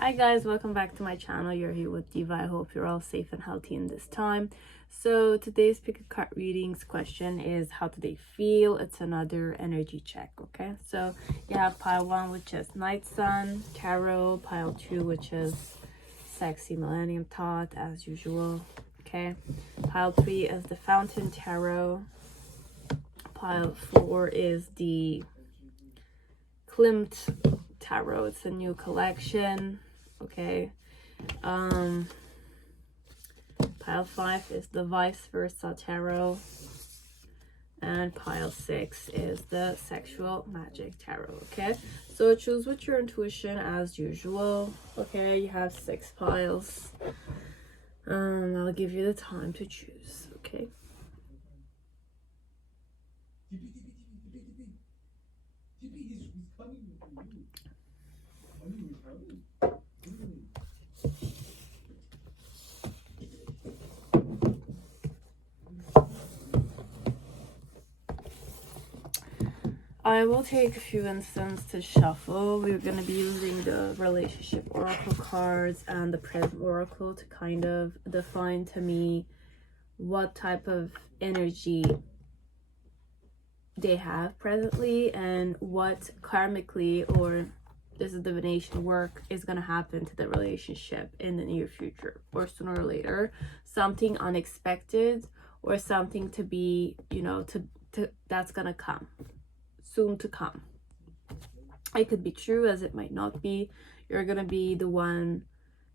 Hi guys, welcome back to my channel. You're here with Diva. I hope you're all safe and healthy in this time. So today's pick a card readings question is, how do they feel? It's another energy check. Okay, so you have pile 1, which is Night Sun Tarot, pile 2, which is Sexy Millennium Thoth as usual. Okay, pile 3 is the Fountain Tarot, pile 4 is the KlimtTarot. It's a new collection. Okay, pile 5 is the Vice Versa Tarot, and pile 6 is the Sexual Magik Tarot. Okay, so choose with your intuition as usual. Okay, you have 6 piles. I'll give you the time to choose. Okay. I will take a few instants to shuffle. We're going to be using the relationship oracle cards and the present oracle to kind of define to me what type of energy they have presently and what karmically, or this is divination work, is going to happen to the relationship in the near future or sooner or later. Something unexpected or something to be, you know, that's going to come. Soon to come. It could be true as it might not be. You're gonna be the one,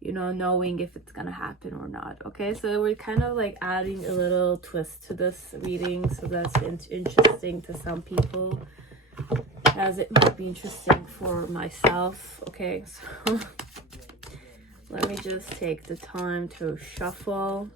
you know, knowing if it's gonna happen or not. Okay, so we're kind of like adding a little twist to this reading, so that's interesting to some people, as it might be interesting for myself. Okay, so let me just take the time to shuffle.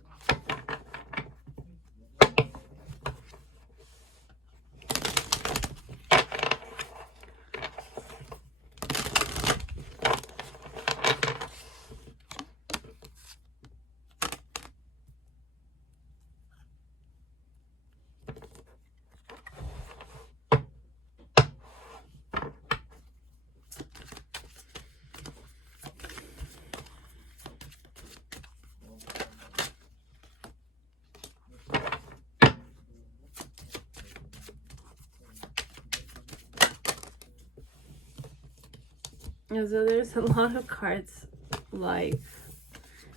So there's a lot of cards like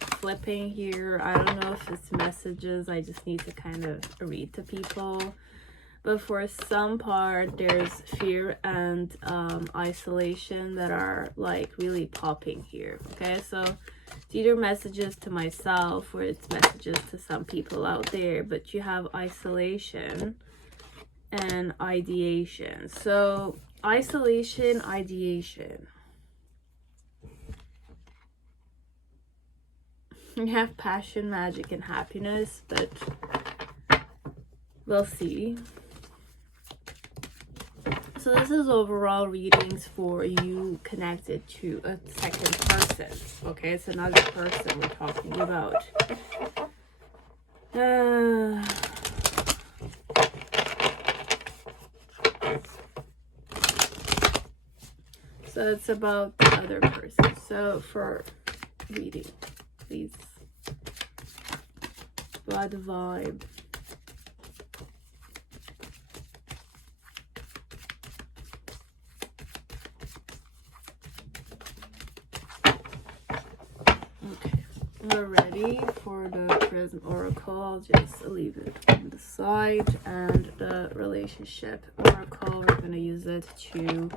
flipping here. I don't know if it's messages. I just need to kind of read to people. But for some part, there's fear and isolation that are like really popping here. Okay, so it's either messages to myself or it's messages to some people out there. But you have isolation and ideation. So isolation, ideation. You have passion, magic, and happiness, but we'll see. So this is overall readings for you connected to a second person. Okay, it's another person we're talking about. So it's about the other person. So for reading, please, blood vibe. Okay, we're ready for the present oracle. I'll just leave it on the side, and the relationship oracle, we're going to use it to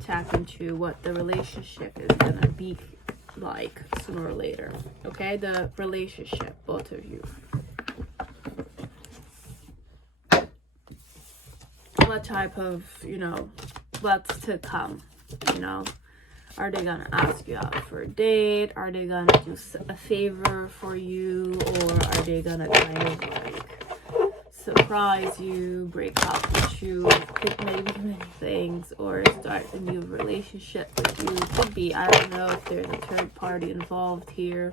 tap into what the relationship is going to be like sooner or later. Okay, the relationship, both of you. What type of, you know, what's to come, you know? Are they gonna ask you out for a date? Are they gonna do a favor for you? Or are they gonna kind of like surprise you, break up with you? Could maybe many things, or start a new relationship with you. Could be, I don't know if there's a third party involved here.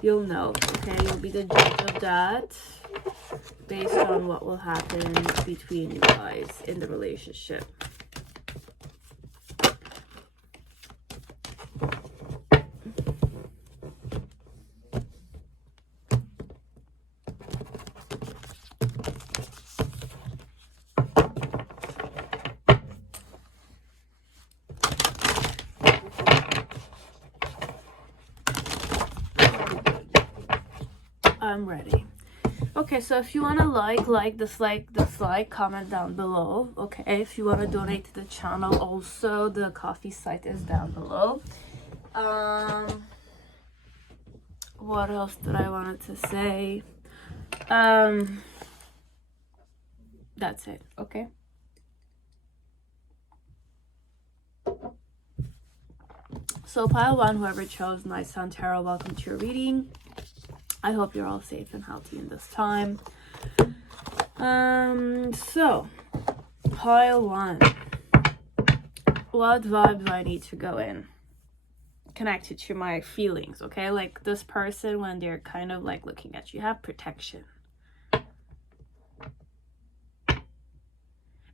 You'll know. Okay, you'll be the judge of that based on what will happen between you guys in the relationship. I'm ready. Okay, so if you want to like, dislike, comment down below. Okay, if you want to donate to the channel, also the coffee site is down below. What else did I wanted to say? That's it. Okay. So pile one, whoever chose Night Sun Tarot, welcome to your reading. I hope you're all safe and healthy in this time. So pile one, what vibe do I need to go in? Connected to my feelings, okay? Like this person, when they're kind of like looking at you, have protection.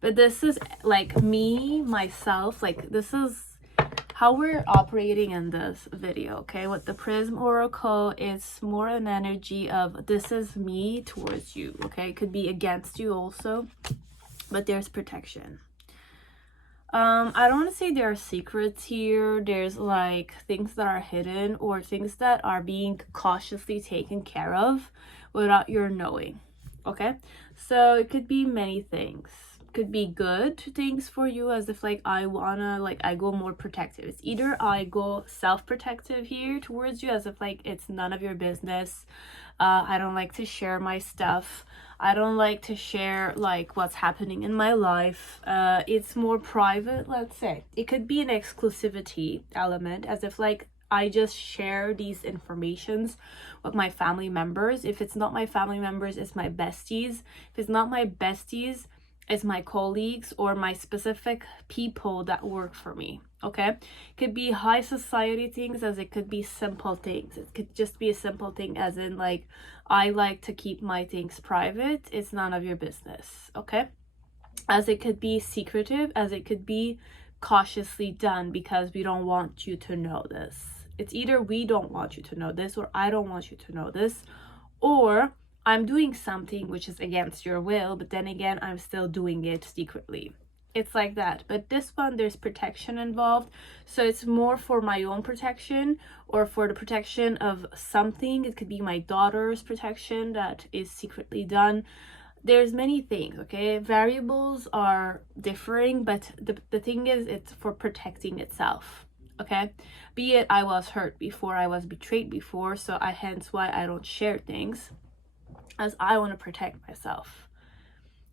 But this is like me, myself, like this is how we're operating in this video, okay? With the Prism Oracle, it's more an energy of this is me towards you, okay? It could be against you also, but there's protection. I don't want to say there are secrets here. There's like things that are hidden or things that are being cautiously taken care of without your knowing, okay? So it could be many things. Could be good things for you, as if like I go more protective. It's either I go self-protective here towards you, as if like it's none of your business. I don't like to share my stuff. I don't like to share like what's happening in my life. It's more private, let's say. It could be an exclusivity element, as if like I just share these informations with my family members. If it's not my family members, it's my besties. If it's not my besties, it's my colleagues or my specific people that work for me, okay? It could be high society things, as it could be simple things. It could just be a simple thing, as in like, I like to keep my things private. It's none of your business, okay? As it could be secretive, as it could be cautiously done because we don't want you to know this. It's either we don't want you to know this, or I don't want you to know this, or I'm doing something which is against your will, but then again, I'm still doing it secretly. It's like that. But this one, there's protection involved. So it's more for my own protection or for the protection of something. It could be my daughter's protection that is secretly done. There's many things, okay? Variables are differing, but the thing is, it's for protecting itself, okay? Be it I was hurt before, I was betrayed before, so hence why I don't share things, as I want to protect myself.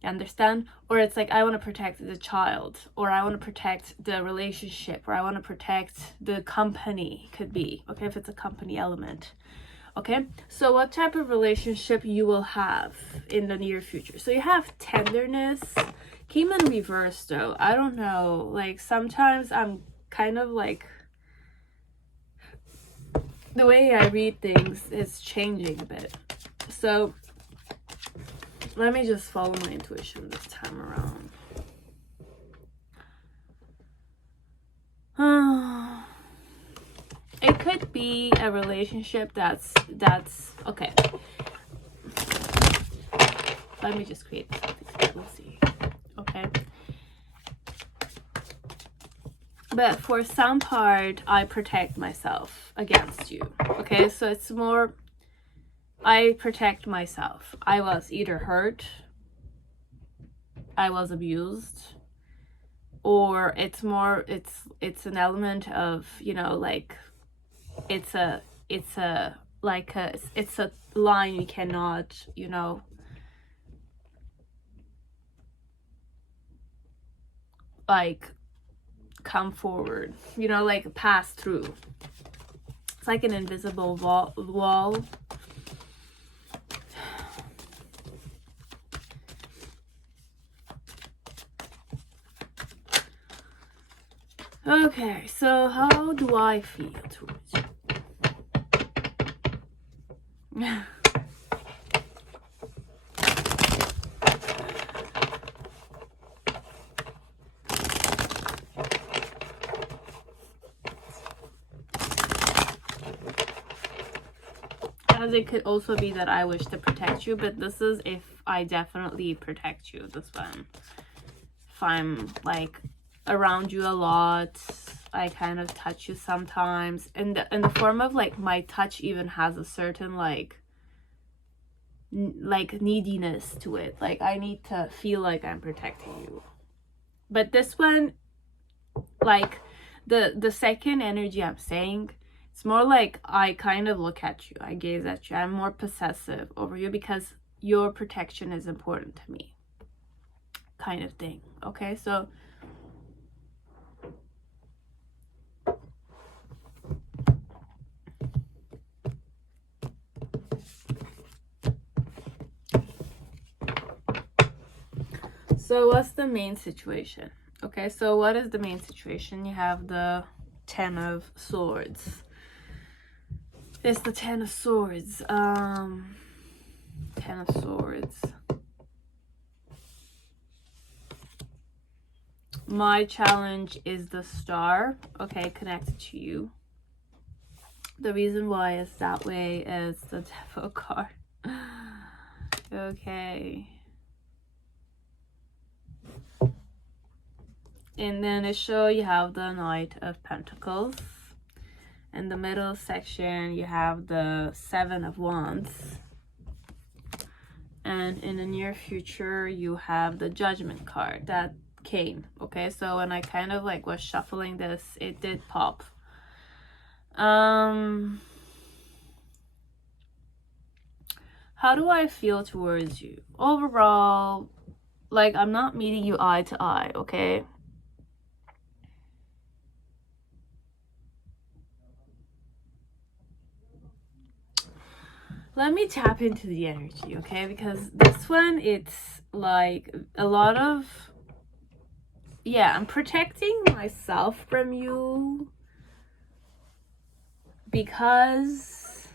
You understand? Or it's like I want to protect the child, or I want to protect the relationship, or I want to protect the company, could be, okay, if it's a company element. Okay, so what type of relationship you will have in the near future? So you have tenderness. Came in reverse though. I don't know, like sometimes I'm kind of like, the way I read things is changing a bit. So let me just follow my intuition this time around. It could be a relationship that's okay. Let me just create something. We'll see. Okay. But for some part, I protect myself against you. Okay, so it's more, I protect myself. I was either hurt, I was abused, or it's more, it's an element of, you know, like it's a line you cannot, you know, like come forward, you know, like pass through. It's like an invisible wall. Okay, so how do I feel towards you? As it could also be that I wish to protect you, but this is if I definitely protect you, this one. If I'm like around you a lot, I kind of touch you sometimes, and in the form of like my touch even has a certain like like neediness to it. Like I need to feel like I'm protecting you. But this one, like the second energy I'm saying, it's more like I kind of look at you, I gaze at you, I'm more possessive over you because your protection is important to me, kind of thing. Okay, so what's the main situation? Okay, so what is the main situation? You have the 10 of Swords. It's the 10 of Swords. 10 of Swords. My challenge is the Star, okay, connected to you. The reason why it's that way is the Devil card. Okay. And then it show you have the Knight of Pentacles. In the middle section, you have the 7 of Wands. And in the near future, you have the Judgment card that came. Okay, so when I kind of like was shuffling this, it did pop. How do I feel towards you? Overall, like I'm not meeting you eye to eye, okay? Let me tap into the energy, okay? Because this one, it's like a lot of, yeah, I'm protecting myself from you because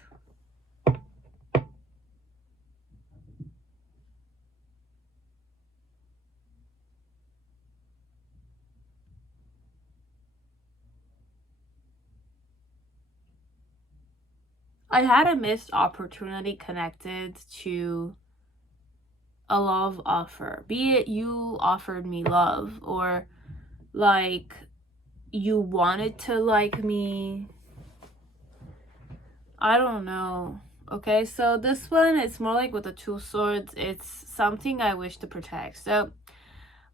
I had a missed opportunity connected to a love offer. Be it you offered me love, or like you wanted to like me. I don't know. Okay, so this one, it's more like with the 2 swords, it's something I wish to protect. So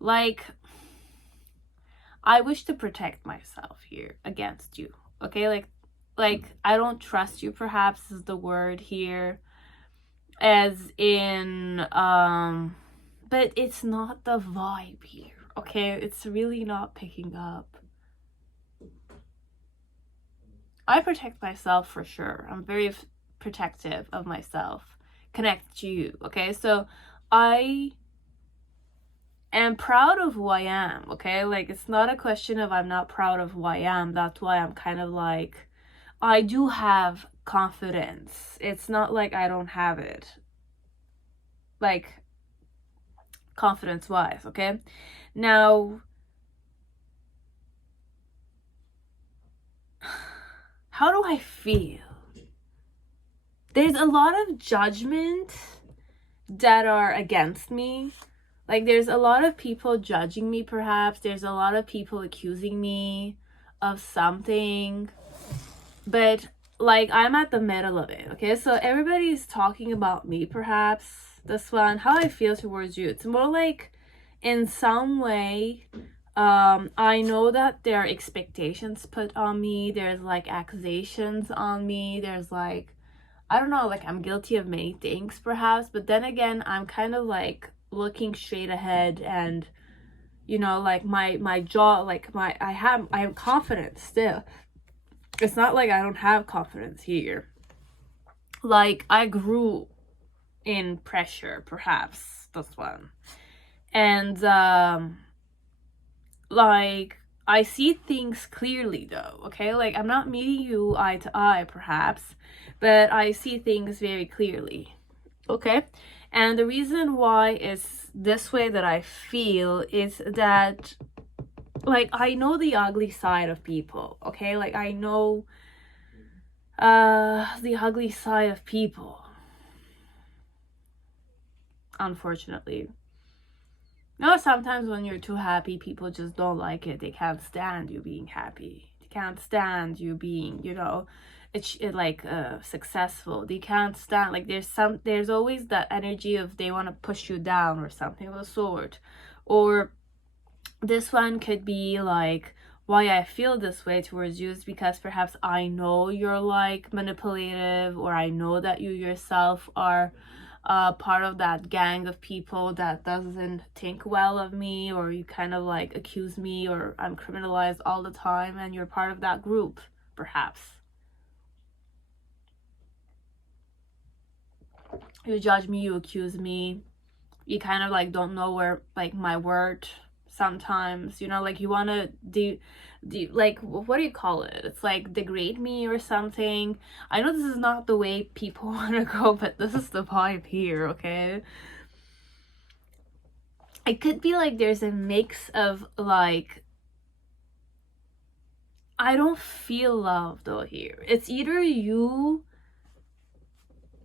like I wish to protect myself here against you. Okay, like I don't trust you, perhaps is the word here, as in but it's not the vibe here. Okay, it's really not picking up. I protect myself for sure. I'm very protective of myself, connect to you. Okay, so I am proud of who I am. Okay, like it's not a question of I'm not proud of who I am. That's why I'm kind of like, I do have confidence. It's not like I don't have it, like confidence wise. Okay, now how do I feel? There's a lot of judgment that are against me. Like there's a lot of people judging me, perhaps. There's a lot of people accusing me of something. But like I'm at the middle of it, okay? So everybody's talking about me, perhaps. This one, how I feel towards you. It's more like in some way, I know that there are expectations put on me. There's like accusations on me. There's like, I don't know, like I'm guilty of many things perhaps. But then again, I'm kind of like looking straight ahead, and you know, like my jaw, like I have confidence still. It's not like I don't have confidence here. Like I grew in pressure, perhaps, this one. And like I see things clearly though, okay? Like I'm not meeting you eye to eye, perhaps, but I see things very clearly, okay? And the reason why it's this way that I feel is that like I know the ugly side of people, okay? Like I know the ugly side of people, unfortunately. You know, sometimes when you're too happy, people just don't like it. They can't stand you being happy. They can't stand you being, you know, like successful. They can't stand, like there's always that energy of they want to push you down or something of the sort. Or this one could be like, why I feel this way towards you is because perhaps I know you're like manipulative, or I know that you yourself are part of that gang of people that doesn't think well of me, or you kind of like accuse me, or I'm criminalized all the time, and you're part of that group, perhaps. You judge me, you accuse me, you kind of like don't know where like my word sometimes, you know, like you want to do like, what do you call it, it's like degrade me or something. I know this is not the way people want to go, but this is the vibe here, okay? It could be like there's a mix of like, I don't feel love though here. It's either you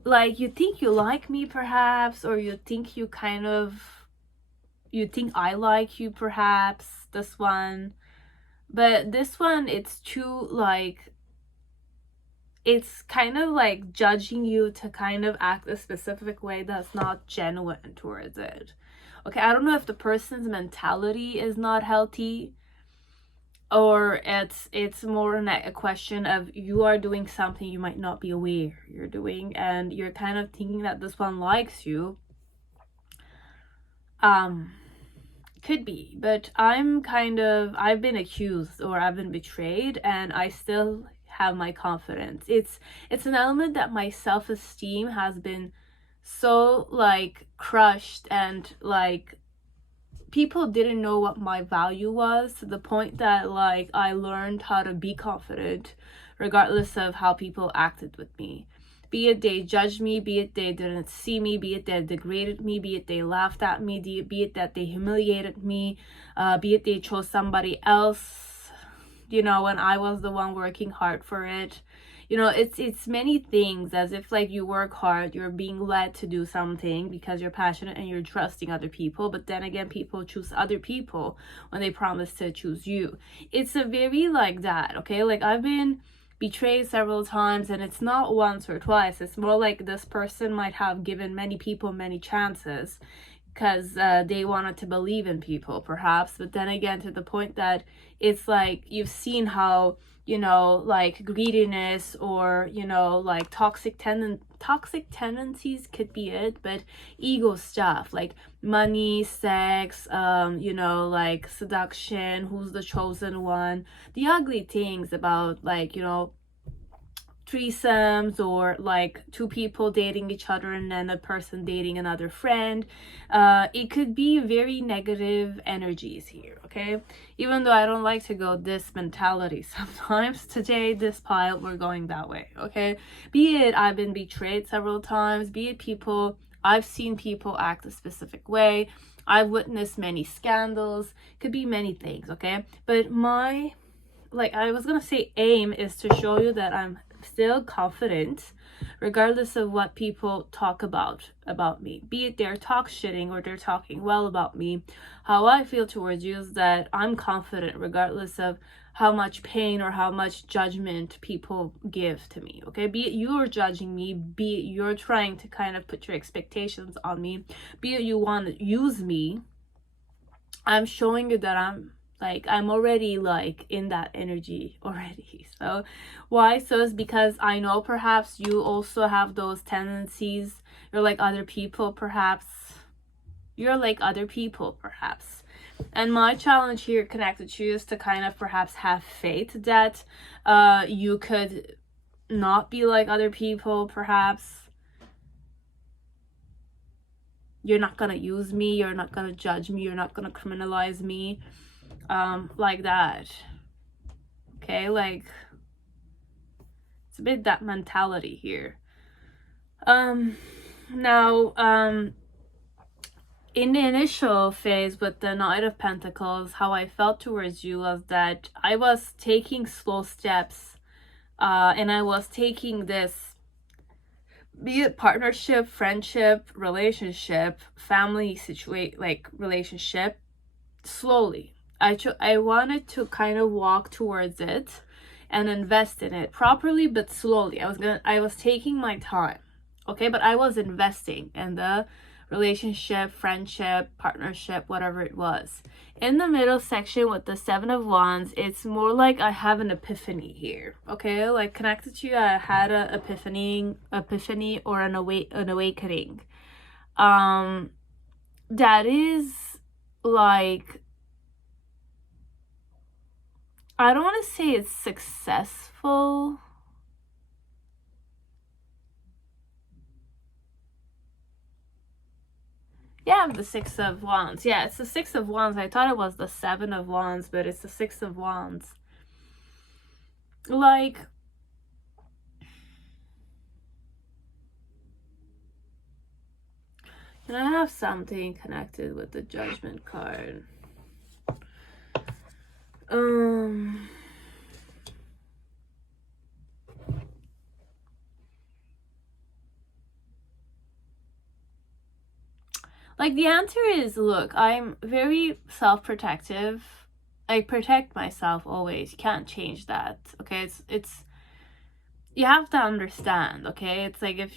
like, you think you like me perhaps, or you think you kind of, you think I like you perhaps, this one. But this one, it's too like, it's kind of like judging you to kind of act a specific way that's not genuine towards it. Okay, I don't know if the person's mentality is not healthy, or it's more a question of you are doing something you might not be aware you're doing, and you're kind of thinking that this one likes you. Could be, but I've been accused, or I've been betrayed, and I still have my confidence. It's an element that my self-esteem has been so like crushed, and like people didn't know what my value was, to the point that like I learned how to be confident regardless of how people acted with me. Be it they judged me, be it they didn't see me, be it they degraded me, be it they laughed at me, be it that they humiliated me, be it they chose somebody else, you know, when I was the one working hard for it. You know, it's many things, as if like you work hard, you're being led to do something because you're passionate and you're trusting other people, but then again, people choose other people when they promise to choose you. It's a very like that, okay? Like I've been betrayed several times, and it's not once or twice. It's more like this person might have given many people many chances because they wanted to believe in people perhaps, but then again, to the point that it's like you've seen how, you know, like greediness, or you know, like toxic tendencies could be it, but ego stuff like money, sex, you know, like seduction, who's the chosen one, the ugly things about like, you know, threesomes, or like two people dating each other and then a person dating another friend. It could be very negative energies here, okay? Even though I don't like to go this mentality sometimes, today this pile we're going that way, okay? Be it I've been betrayed several times, be it I've seen people act a specific way, I've witnessed many scandals, could be many things, okay? But my, like I was gonna say, aim is to show you that I'm still confident regardless of what people talk about me, be it they're talk shitting or they're talking well about me. How I feel towards you is that I'm confident regardless of how much pain or how much judgment people give to me, okay? Be it you're judging me, be it you're trying to kind of put your expectations on me, be it you want to use me, I'm showing you that I'm already like in that energy already. So why? So it's because I know perhaps you also have those tendencies. You're like other people perhaps. And my challenge here connected to you is to kind of perhaps have faith that you could not be like other people perhaps. You're not gonna use me, you're not gonna judge me, you're not gonna criminalize me. Like that, okay? Like it's a bit that mentality here. Now in the initial phase with the Knight of Pentacles, how I felt towards you was that I was taking slow steps, and I was taking this, be it partnership, friendship, relationship, family relationship, slowly. I wanted to kind of walk towards it and invest in it properly but slowly. I was taking my time, okay, but I was investing in the relationship, friendship, partnership, whatever it was. In the middle section with the Seven of Wands, it's more like I have an epiphany here, okay? Like connected to you, I had an epiphany or an awakening. That is like, I don't want to say it's successful. Yeah, the Six of Wands. Yeah, it's the Six of Wands. I thought it was the Seven of Wands, but it's the Six of Wands. Like, can I have something connected with the Judgment card? Like, the answer is, look, I'm very self-protective. I protect myself always. You can't change that, okay? It's you have to understand, okay? It's like if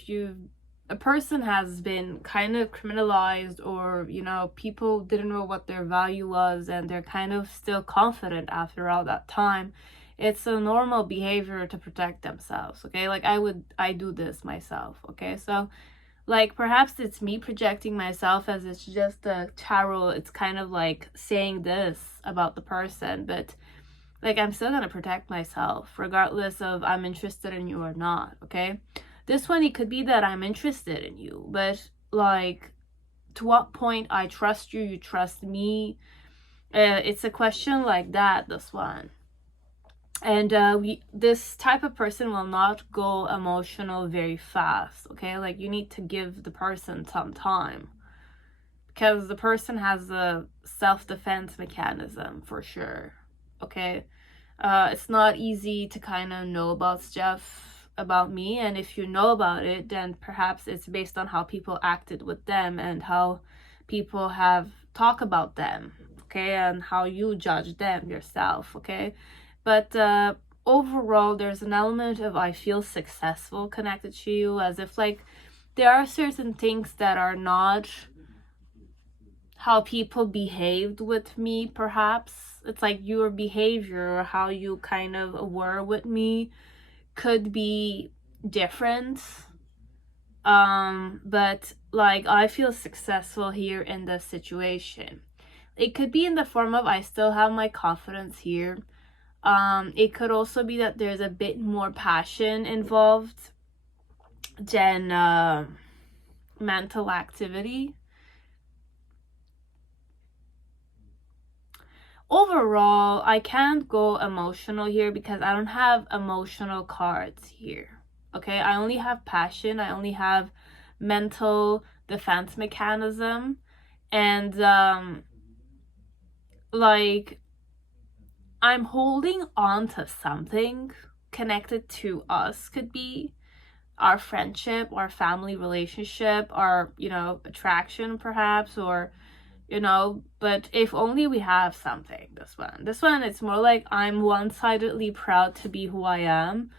a person has been kind of criminalized, or, you know, people didn't know what their value was and they're kind of still confident after all that time, it's a normal behavior to protect themselves, okay? Like I do this myself, okay? So like perhaps it's me projecting myself as it's just a tarot, it's kind of like saying this about the person, but like I'm still gonna protect myself regardless of I'm interested in you or not, okay? This one, it could be that I'm interested in you, but like to what point I trust you, you trust me. It's a question like that, this one. And this type of person will not go emotional very fast, okay? Like you need to give the person some time, because the person has a self-defense mechanism for sure, okay? It's not easy to kind of know about stuff about me, and if you know about it, then perhaps it's based on how people acted with them and how people have talked about them, okay, and how you judge them yourself, okay? But overall, there's an element of I feel successful connected to you, as if like there are certain things that are not how people behaved with me, perhaps. It's like your behavior or how you kind of were with me could be different. But like I feel successful here in this situation. It could be in the form of I still have my confidence here. It could also be that there's a bit more passion involved than mental activity. Overall, I can't go emotional here because I don't have emotional cards here, okay? I only have passion, I only have mental defense mechanism, and like I'm holding on to something connected to us. Could be our friendship, our family relationship, our, you know, attraction perhaps, or, you know, but if only we have something. This one, it's more like I'm one-sidedly proud to be who I am.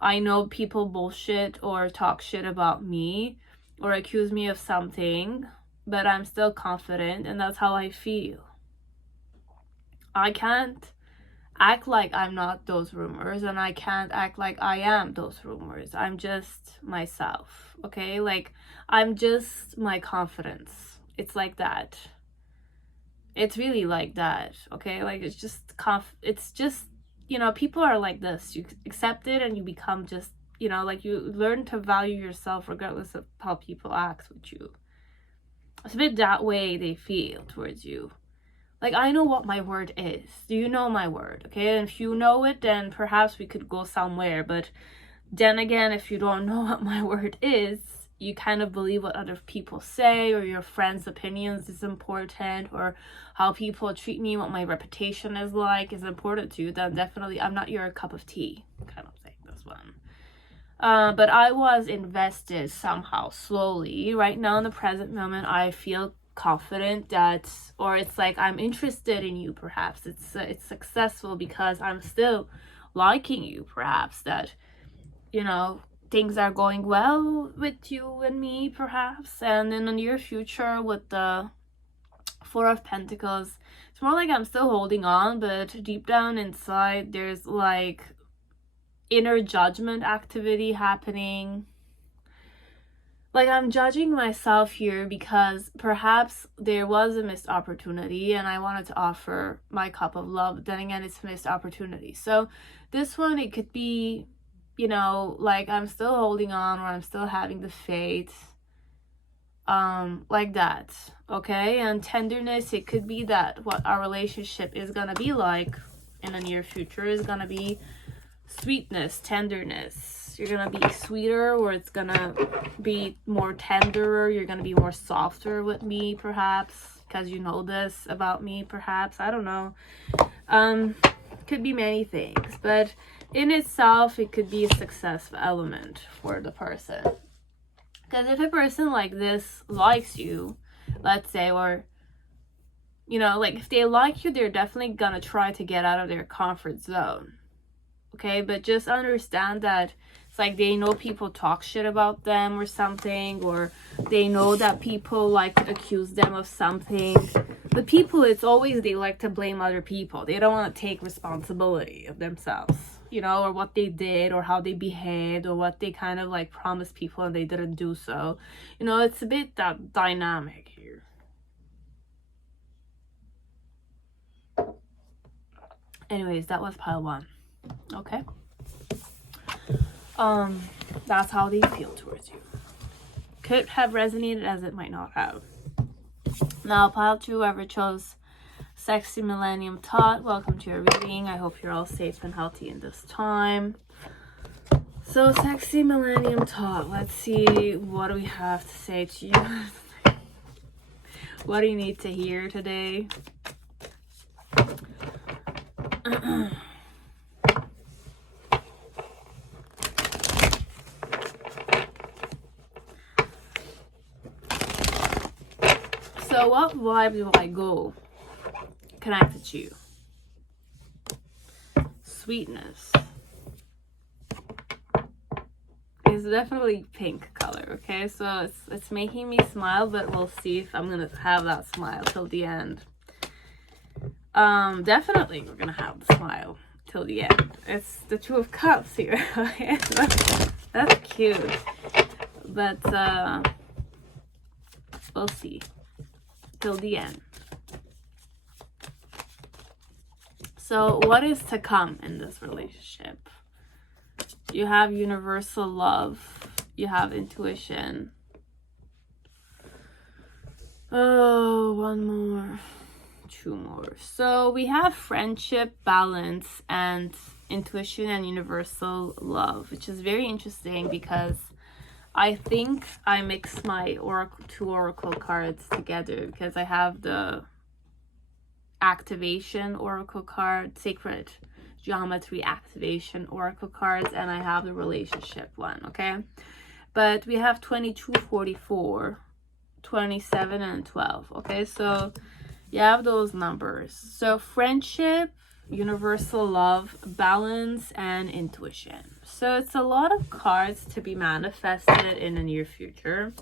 I know people bullshit or talk shit about me or accuse me of something, but I'm still confident, and that's how I feel. I can't act like I'm not those rumors, and I can't act like I am those rumors. I'm just myself, okay? Like I'm just my confidence. It's like that. It's really like that, okay? Like it's just it's just, you know, people are like this. You accept it and you become just, you know, like you learn to value yourself regardless of how people act with you. It's a bit that way they feel towards you. Like, I know what my word is. Do you know my word? Okay, and if you know it, then perhaps we could go somewhere. But then again, if you don't know what my word is, you kind of believe what other people say, or your friends' opinions is important, or how people treat me, what my reputation is like is important to you, then definitely I'm not your cup of tea, kind of thing, this one. But I was invested somehow, slowly. Right now, in the present moment, I feel confident that, or it's like I'm interested in you, perhaps it's successful because I'm still liking you, perhaps, that, you know, things are going well with you and me, perhaps. And in the near future, with the Four of Pentacles, it's more like I'm still holding on, but deep down inside, there's like inner judgment activity happening. Like, I'm judging myself here because perhaps there was a missed opportunity and I wanted to offer my cup of love. Then again, it's a missed opportunity. So this one, it could be, you know, like I'm still holding on, or I'm still having the faith, like that, okay? And tenderness, it could be that what our relationship is gonna be like in the near future is gonna be sweetness, tenderness. You're gonna be sweeter, or it's gonna be more tenderer. You're gonna be more softer with me, perhaps, because you know this about me, perhaps. I don't know. Could be many things, but in itself, it could be a success element for the person. Because if a person like this likes you, let's say, or, you know, like if they like you, they're definitely gonna try to get out of their comfort zone. Okay, but just understand that it's like they know people talk shit about them or something, or they know that people like accuse them of something. The people, it's always they like to blame other people. They don't want to take responsibility of themselves, you know, or what they did, or how they behaved, or what they kind of like promised people and they didn't do so. You know, it's a bit that dynamic here. Anyways, that was pile 1. Okay. That's how they feel towards you. Could have resonated as it might not have. Now, pile 2, whoever chose Sexy Millennium Thoth, welcome to your reading. I hope you're all safe and healthy in this time. So, Sexy Millennium Thoth, let's see what we have to say to you. What do you need to hear today? So what vibes will I go connected to you? Sweetness. It's definitely pink color, okay? So it's making me smile, but we'll see if I'm gonna have that smile till the end. Definitely we're gonna have the smile till the end. It's the Two of Cups here. Okay? That's cute. But we'll see till the end. So what is to come in this relationship? You have universal love. You have intuition. Oh, one more. 2 more. So we have friendship, balance, and intuition and universal love, which is very interesting because I think I mix my two oracle cards together, because I have the activation oracle card, sacred geometry activation oracle cards, and I have the relationship one, okay? But we have 22, 44, 27, and 12, okay? So you have those numbers. So friendship, universal love, balance, and intuition. So it's a lot of cards to be manifested in the near future.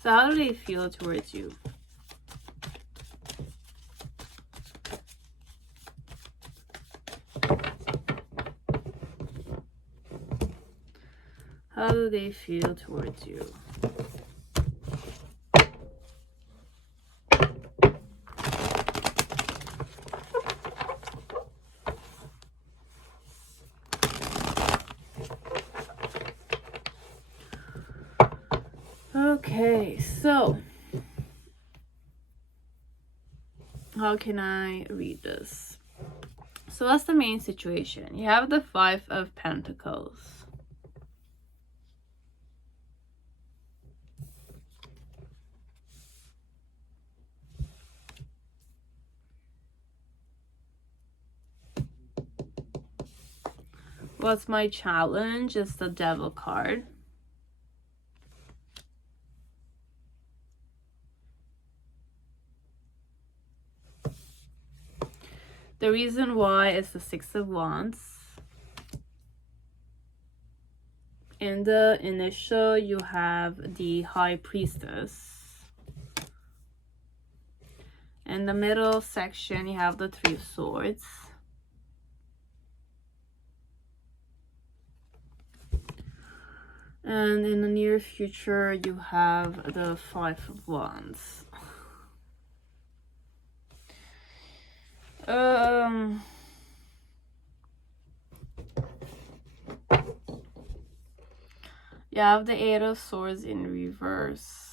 So how do they feel towards you? How do they feel towards you? Okay, so how can I read this? So that's the main situation. You have the 5 of Pentacles. What's my challenge? It's the Devil card. The reason why is the Six of Wands. In the initial, you have the High Priestess. In the middle section, you have the Three of Swords. And in the near future, you have the Five of Wands. You have the Eight of Swords in reverse.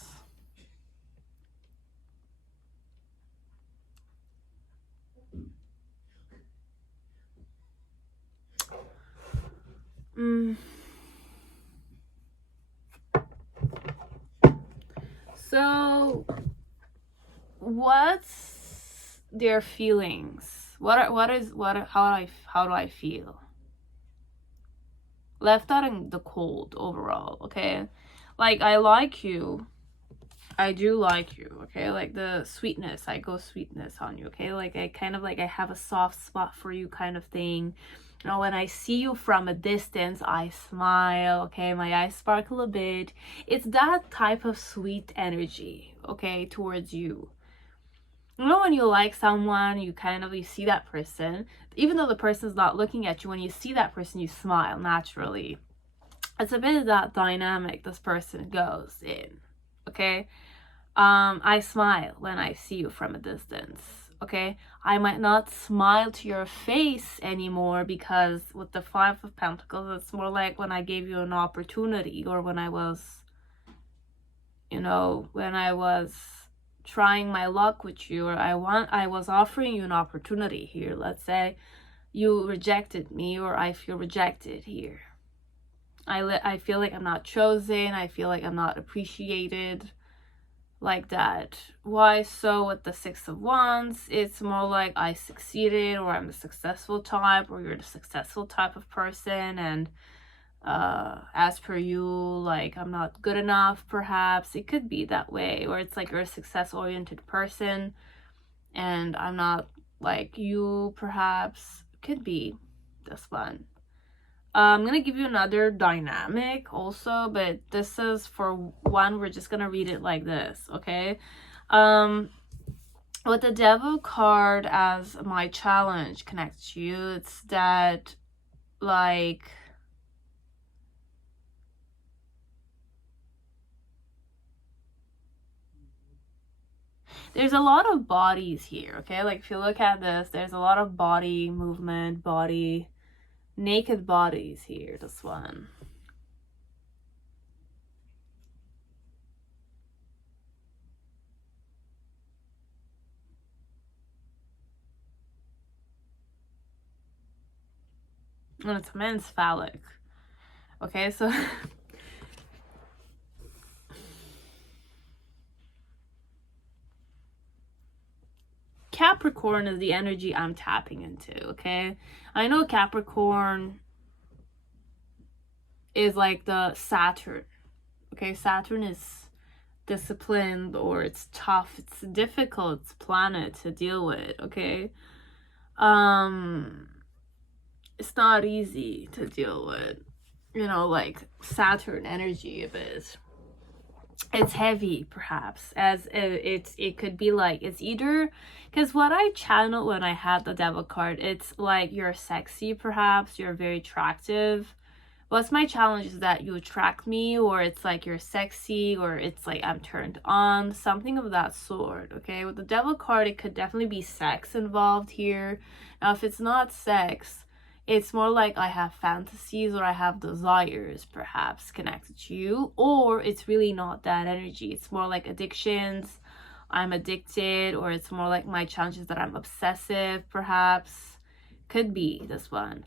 So, what's their feelings? How do I feel? Left out in the cold overall, okay? Like, I like you. I do like you, okay? Like, the sweetness, I go sweetness on you, okay? Like, I kind of like, I have a soft spot for you kind of thing. You know, when I see you from a distance, I smile, okay? My eyes sparkle a bit. It's that type of sweet energy, okay, towards you. You know, when you like someone, you see that person, even though the person's not looking at you, when you see that person, you smile naturally. It's a bit of that dynamic this person goes in, okay? I smile when I see you from a distance, okay? I might not smile to your face anymore because with the Five of Pentacles, it's more like when I gave you an opportunity, or when I was, you know, when I was trying my luck with you, or I was offering you an opportunity here. Let's say you rejected me, or I feel rejected here. I feel like I'm not chosen. I feel like I'm not appreciated, like that. Why? So with the Six of Wands, it's more like I succeeded, or I'm the successful type, or you're the successful type of person, and as per you, like, I'm not good enough, perhaps. It could be that way, or it's like you're a success-oriented person and I'm not like you, perhaps. Could be this one. I'm gonna give you another dynamic also, but this is for one, we're just gonna read it like this, okay? With the Devil card as my challenge connects to you, it's that, like, there's a lot of bodies here, okay? Like, if you look at this, there's a lot of body movement, naked bodies here, this one. And it's men's phallic. Okay, so Capricorn is the energy I'm tapping into, okay? I know Capricorn is like the Saturn, okay? Saturn is disciplined, or it's tough, it's a difficult planet to deal with, okay? It's not easy to deal with, you know, like Saturn energy of it. It's heavy, perhaps, as it could be like, it's either, because what I channeled when I had the Devil card, it's like you're sexy, perhaps, you're very attractive. What's my challenge is that you attract me, or it's like you're sexy, or it's like I'm turned on, something of that sort, okay? With the Devil card, it could definitely be sex involved here. Now, if it's not sex, it's more like I have fantasies, or I have desires, perhaps, connected to you, or it's really not that energy. It's more like addictions, I'm addicted, or it's more like my challenge is that I'm obsessive, perhaps. Could be this one.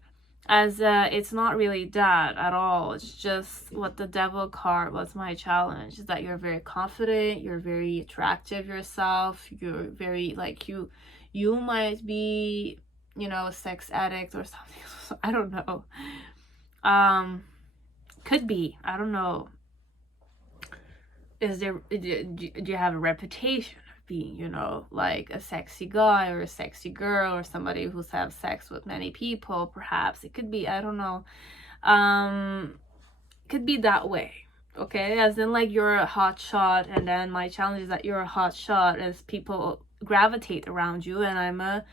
As it's not really that at all. It's just what the Devil card was my challenge, is that you're very confident, you're very attractive yourself, you're very, like, you might be, you know, a sex addict or something. I don't know. Could be, I don't know, do you have a reputation of being, you know, like a sexy guy or a sexy girl, or somebody who's had sex with many people? Perhaps it could be, I don't know, could be that way. Okay, as in like you're a hot shot, and then my challenge is that you're a hot shot as people gravitate around you, and I'm a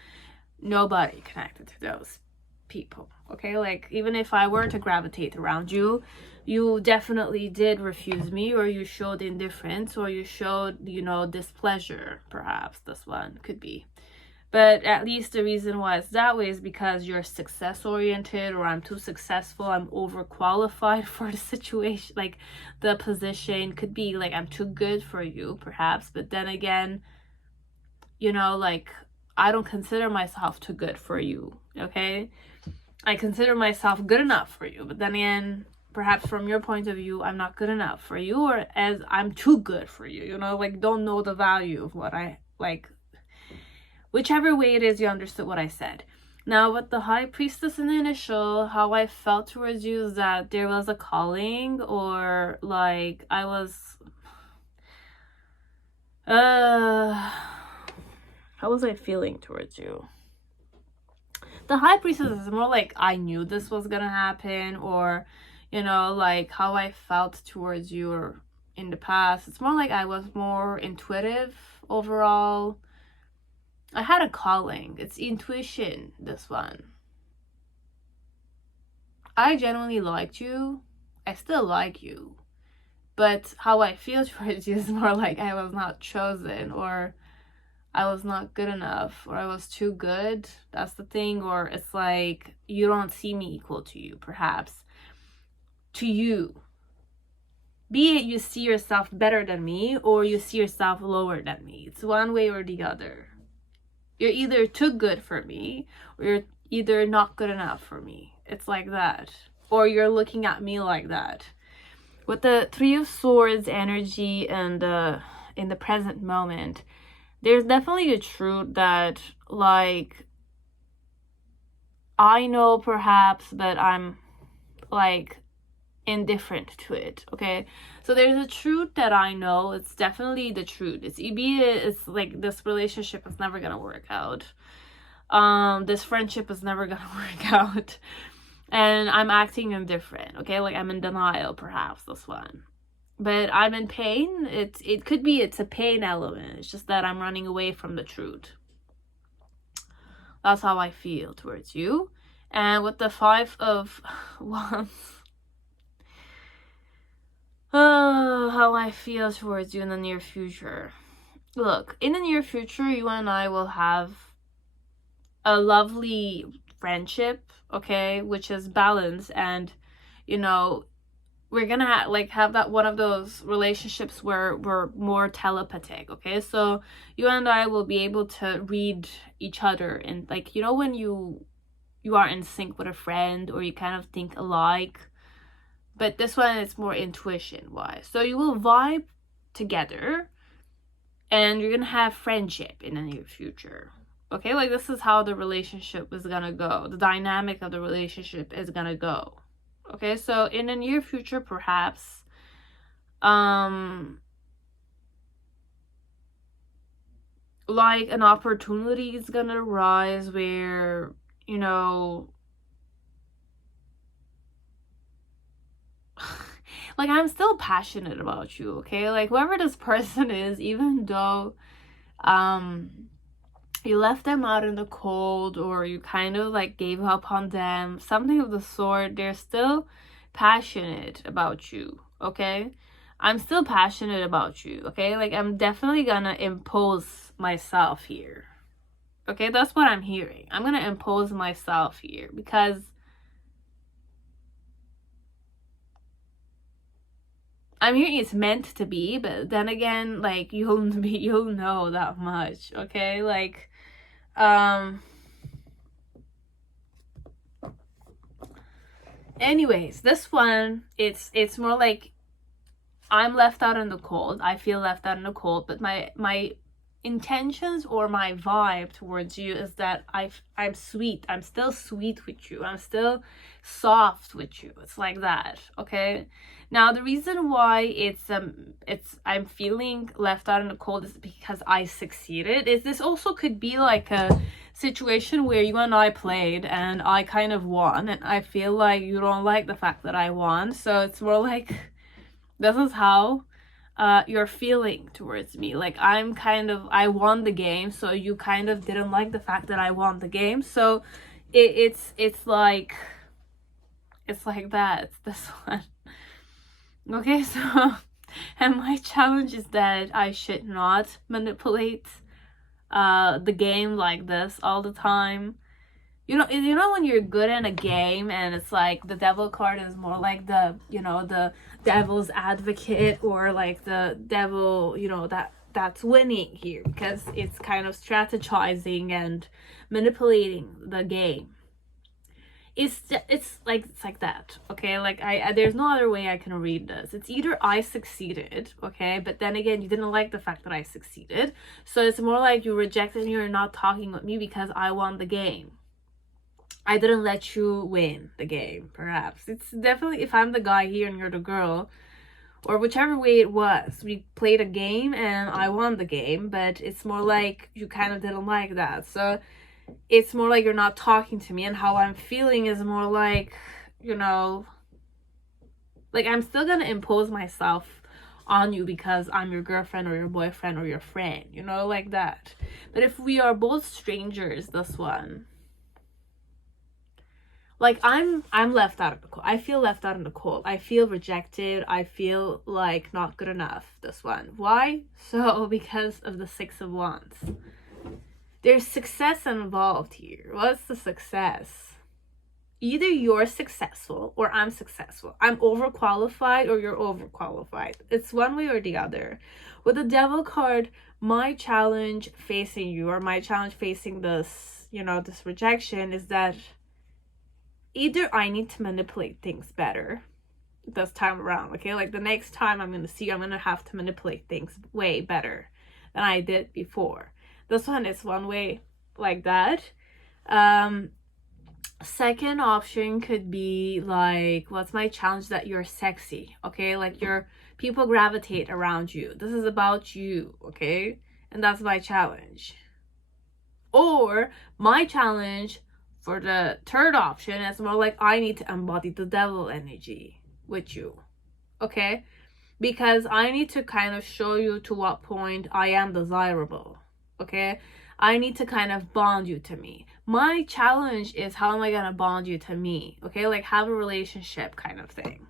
nobody connected to those people. Okay, like even if I were to gravitate around you, you definitely did refuse me, or you showed indifference, or you showed, you know, displeasure. Perhaps this one could be. But at least the reason why it's that way is because you're success oriented, or I'm too successful, I'm overqualified for the situation, like the position. Could be like I'm too good for you, perhaps. But then again, you know, like I don't consider myself too good for you. Okay, I consider myself good enough for you. But then again, perhaps from your point of view, I'm not good enough for you, or as I'm too good for you, you know, like don't know the value of what I like. Whichever way it is, you understood what I said. Now, with the High Priestess in the initial, how I felt towards you is that there was a calling, or like I was, how was I feeling towards you? The High Priestess is more like I knew this was gonna happen, or, you know, like how I felt towards you or in the past. It's more like I was more intuitive overall. I had a calling. It's intuition, this one. I genuinely liked you. I still like you. But how I feel towards you is more like I was not chosen, or I was not good enough, or I was too good. That's the thing. Or it's like you don't see me equal to you, perhaps. To you. Be it you see yourself better than me, or you see yourself lower than me. It's one way or the other. You're either too good for me, or you're either not good enough for me. It's like that. Or you're looking at me like that. With the Three of Swords energy and in the present moment, there's definitely a truth that, like, I know perhaps, but I'm, like, indifferent to it, okay? So there's a truth that I know. It's definitely the truth. It's like this relationship is never gonna work out. This friendship is never gonna work out. And I'm acting indifferent, okay? Like I'm in denial, perhaps, this one. But I'm in pain. It could be it's a pain element. It's just that I'm running away from the truth. That's how I feel towards you. And with the Five of Wands, oh, how I feel towards you in the near future. Look, in the near future, you and I will have a lovely friendship, okay, which is balanced, and, you know, we're gonna have that one of those relationships where we're more telepathic, okay? So you and I will be able to read each other, and like, you know, when you are in sync with a friend, or you kind of think alike. But this one is more intuition wise. So you will vibe together, and you're gonna have friendship in the near future. Okay, like this is how the relationship is gonna go. The dynamic of the relationship is gonna go. Okay, so in the near future, perhaps, like an opportunity is gonna arise where, you know, like I'm still passionate about you, okay? Like whoever this person is, even though you left them out in the cold, or you kind of like gave up on them, something of the sort, they're still passionate about you, okay? I'm still passionate about you, okay? Like I'm definitely gonna impose myself here, okay? That's what I'm hearing. I'm gonna impose myself here because I'm hearing it's meant to be, but then again, like you'll know that much, okay? Like anyways, this one, it's more like I'm left out in the cold. I feel left out in the cold, but my intentions or my vibe towards you is that I'm sweet. I'm still sweet with you. I'm still soft with you. It's like that, okay? Now the reason why it's I'm feeling left out in the cold is because I succeeded. Is this also could be like a situation where you and I played and I kind of won, and I feel like you don't like the fact that I won. So it's more like this is how you're feeling towards me. Like I won the game, so you kind of didn't like the fact that I won the game. So it's like that. It's this one. Okay, so and my challenge is that I should not manipulate the game like this all the time. You know when you're good in a game and it's like the devil card is more like the, the devil's advocate, or like the devil, that's winning here, because it's kind of strategizing and manipulating the game. It's like that, okay? Like I there's no other way I can read this. It's either I succeeded, okay, but then again you didn't like the fact that I succeeded, so it's more like you rejected me, you're not talking with me because I won the game. I didn't let you win the game, perhaps. It's definitely, if I'm the guy here and you're the girl, or whichever way it was, we played a game and I won the game, but it's more like you kind of didn't like that. So it's more like you're not talking to me, and how I'm feeling is more like, like I'm still gonna impose myself on you because I'm your girlfriend or your boyfriend or your friend, like that. But if we are both strangers, this one, like I'm left out of the cold. I feel left out in the cold. I feel rejected. I feel like not good enough, this one. Why? So because of the 6 of Wands. There's success involved here. What's the success? Either you're successful or I'm successful. I'm overqualified or you're overqualified. It's one way or the other. With the devil card, my challenge facing you, or my challenge facing this, this rejection, is that either I need to manipulate things better this time around, okay? Like the next time I'm going to see you, I'm going to have to manipulate things way better than I did before. This one is one way like that. Second option could be like, what's my challenge? That you're sexy, okay? Like people gravitate around you. This is about you, okay? And that's my challenge. Or my challenge for the third option is more like I need to embody the devil energy with you, okay? Because I need to kind of show you to what point I am desirable, okay? I need to kind of bond you to me. My challenge is, how am I gonna bond you to me, okay? Like have a relationship kind of thing.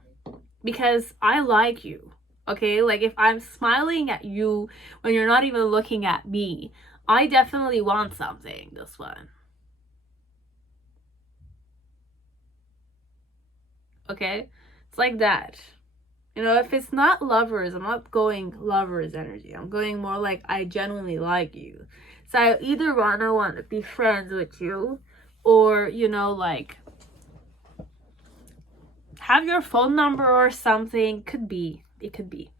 Because I like you, okay? Like if I'm smiling at you when you're not even looking at me, I definitely want something, this one. Okay, it's like that. If it's not lovers, I'm not going lovers energy. I'm going more like I genuinely like you. So I either want to be friends with you, or like have your phone number or something. It could be.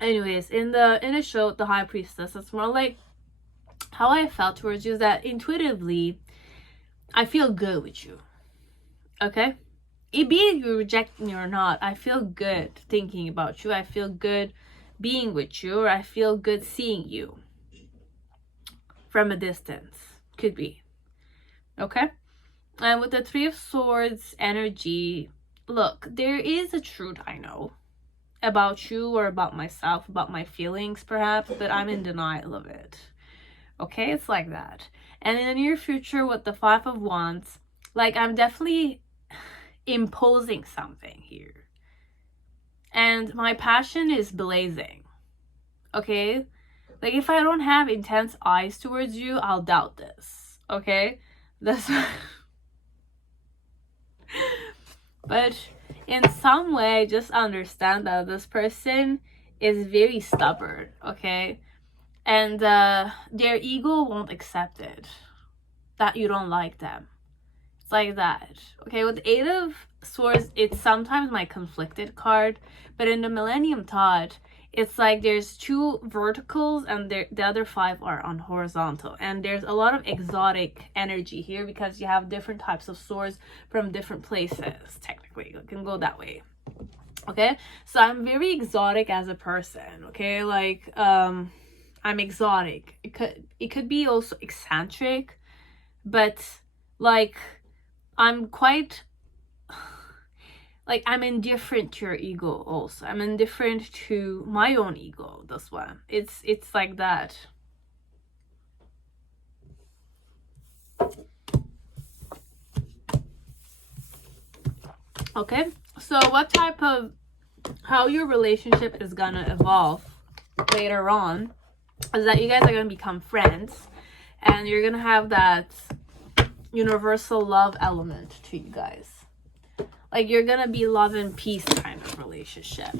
Anyways, in the show, the High Priestess, it's more like how I felt towards you is that intuitively I feel good with you, okay? Be it you reject me or not, I feel good thinking about you. I feel good being with you, or I feel good seeing you from a distance. Could be, okay? And with the 3 of Swords energy, look, there is a truth I know about you, or about myself, about my feelings perhaps, but I'm in denial of it. Okay, it's like that. And in the near future with the 5 of Wands, like I'm definitely imposing something here. And my passion is blazing. Okay? Like if I don't have intense eyes towards you, I'll doubt this. Okay? That's but in some way, just understand that this person is very stubborn, okay? And their ego won't accept it, that you don't like them. It's like that. Okay, with Eight of Swords, it's sometimes my conflicted card, but in the Millennium Thoth, it's like there's 2 verticals and the other 5 are on horizontal, and there's a lot of exotic energy here because you have different types of swords from different places. Technically, it can go that way. Okay, so I'm very exotic as a person. Okay, like I'm exotic. It could be also eccentric, but like I'm quite, like, I'm indifferent to your ego also. I'm indifferent to my own ego, this one. It's like that. Okay, so what type of, how your relationship is gonna evolve later on is that you guys are gonna become friends, and you're gonna have that universal love element to you guys. Like, you're gonna be love and peace kind of relationship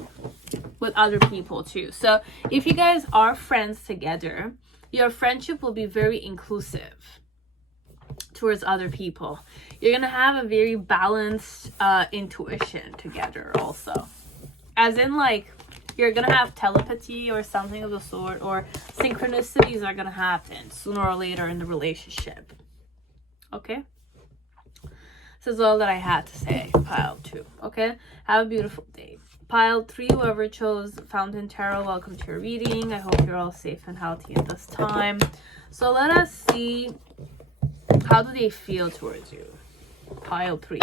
with other people too. So if you guys are friends together, your friendship will be very inclusive towards other people. You're gonna have a very balanced intuition together also, as in, like, you're gonna have telepathy or something of the sort, or synchronicities are gonna happen sooner or later in the relationship. Okay, this is all that I had to say. Pile 2. Okay, have a beautiful day. Pile 3, whoever chose Fountain Tarot, welcome to your reading. I hope you're all safe and healthy at this time. So let us see, how do they feel towards you? Pile 3.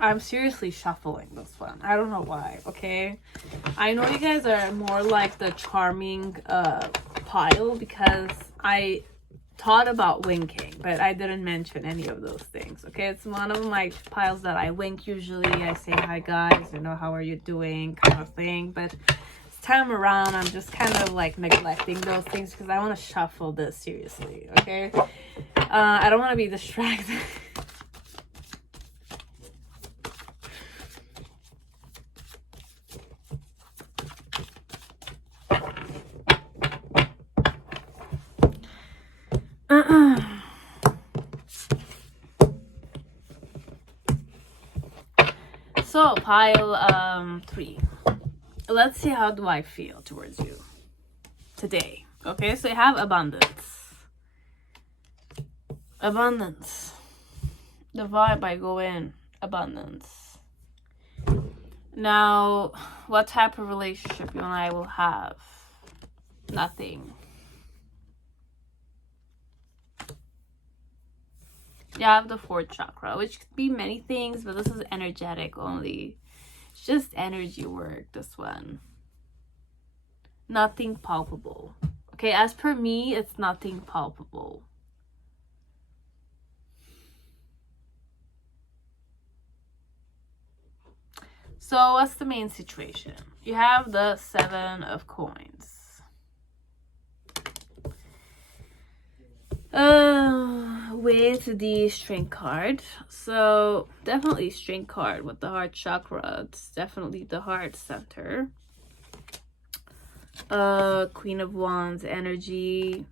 I'm seriously shuffling this one. I don't know why, okay? I know you guys are more like the charming pile, because I thought about winking, but I didn't mention any of those things, okay? It's one of my piles that I wink usually. I say, hi guys, you know, how are you doing, kind of thing. But this time around, I'm just kind of like neglecting those things because I want to shuffle this seriously, okay? I don't want to be distracted. So pile 3, let's see, how do I feel towards you today? Okay, so you have abundance, the vibe I go in, abundance. Now, what type of relationship you and I will have? Nothing. You have the 4th chakra, which could be many things, but this is energetic only. It's just energy work, this one. Nothing palpable. Okay, as per me, it's nothing palpable. So what's the main situation? You have the 7 of coins. With the strength card. So definitely strength card with the heart chakra. It's definitely the heart center. Queen of Wands energy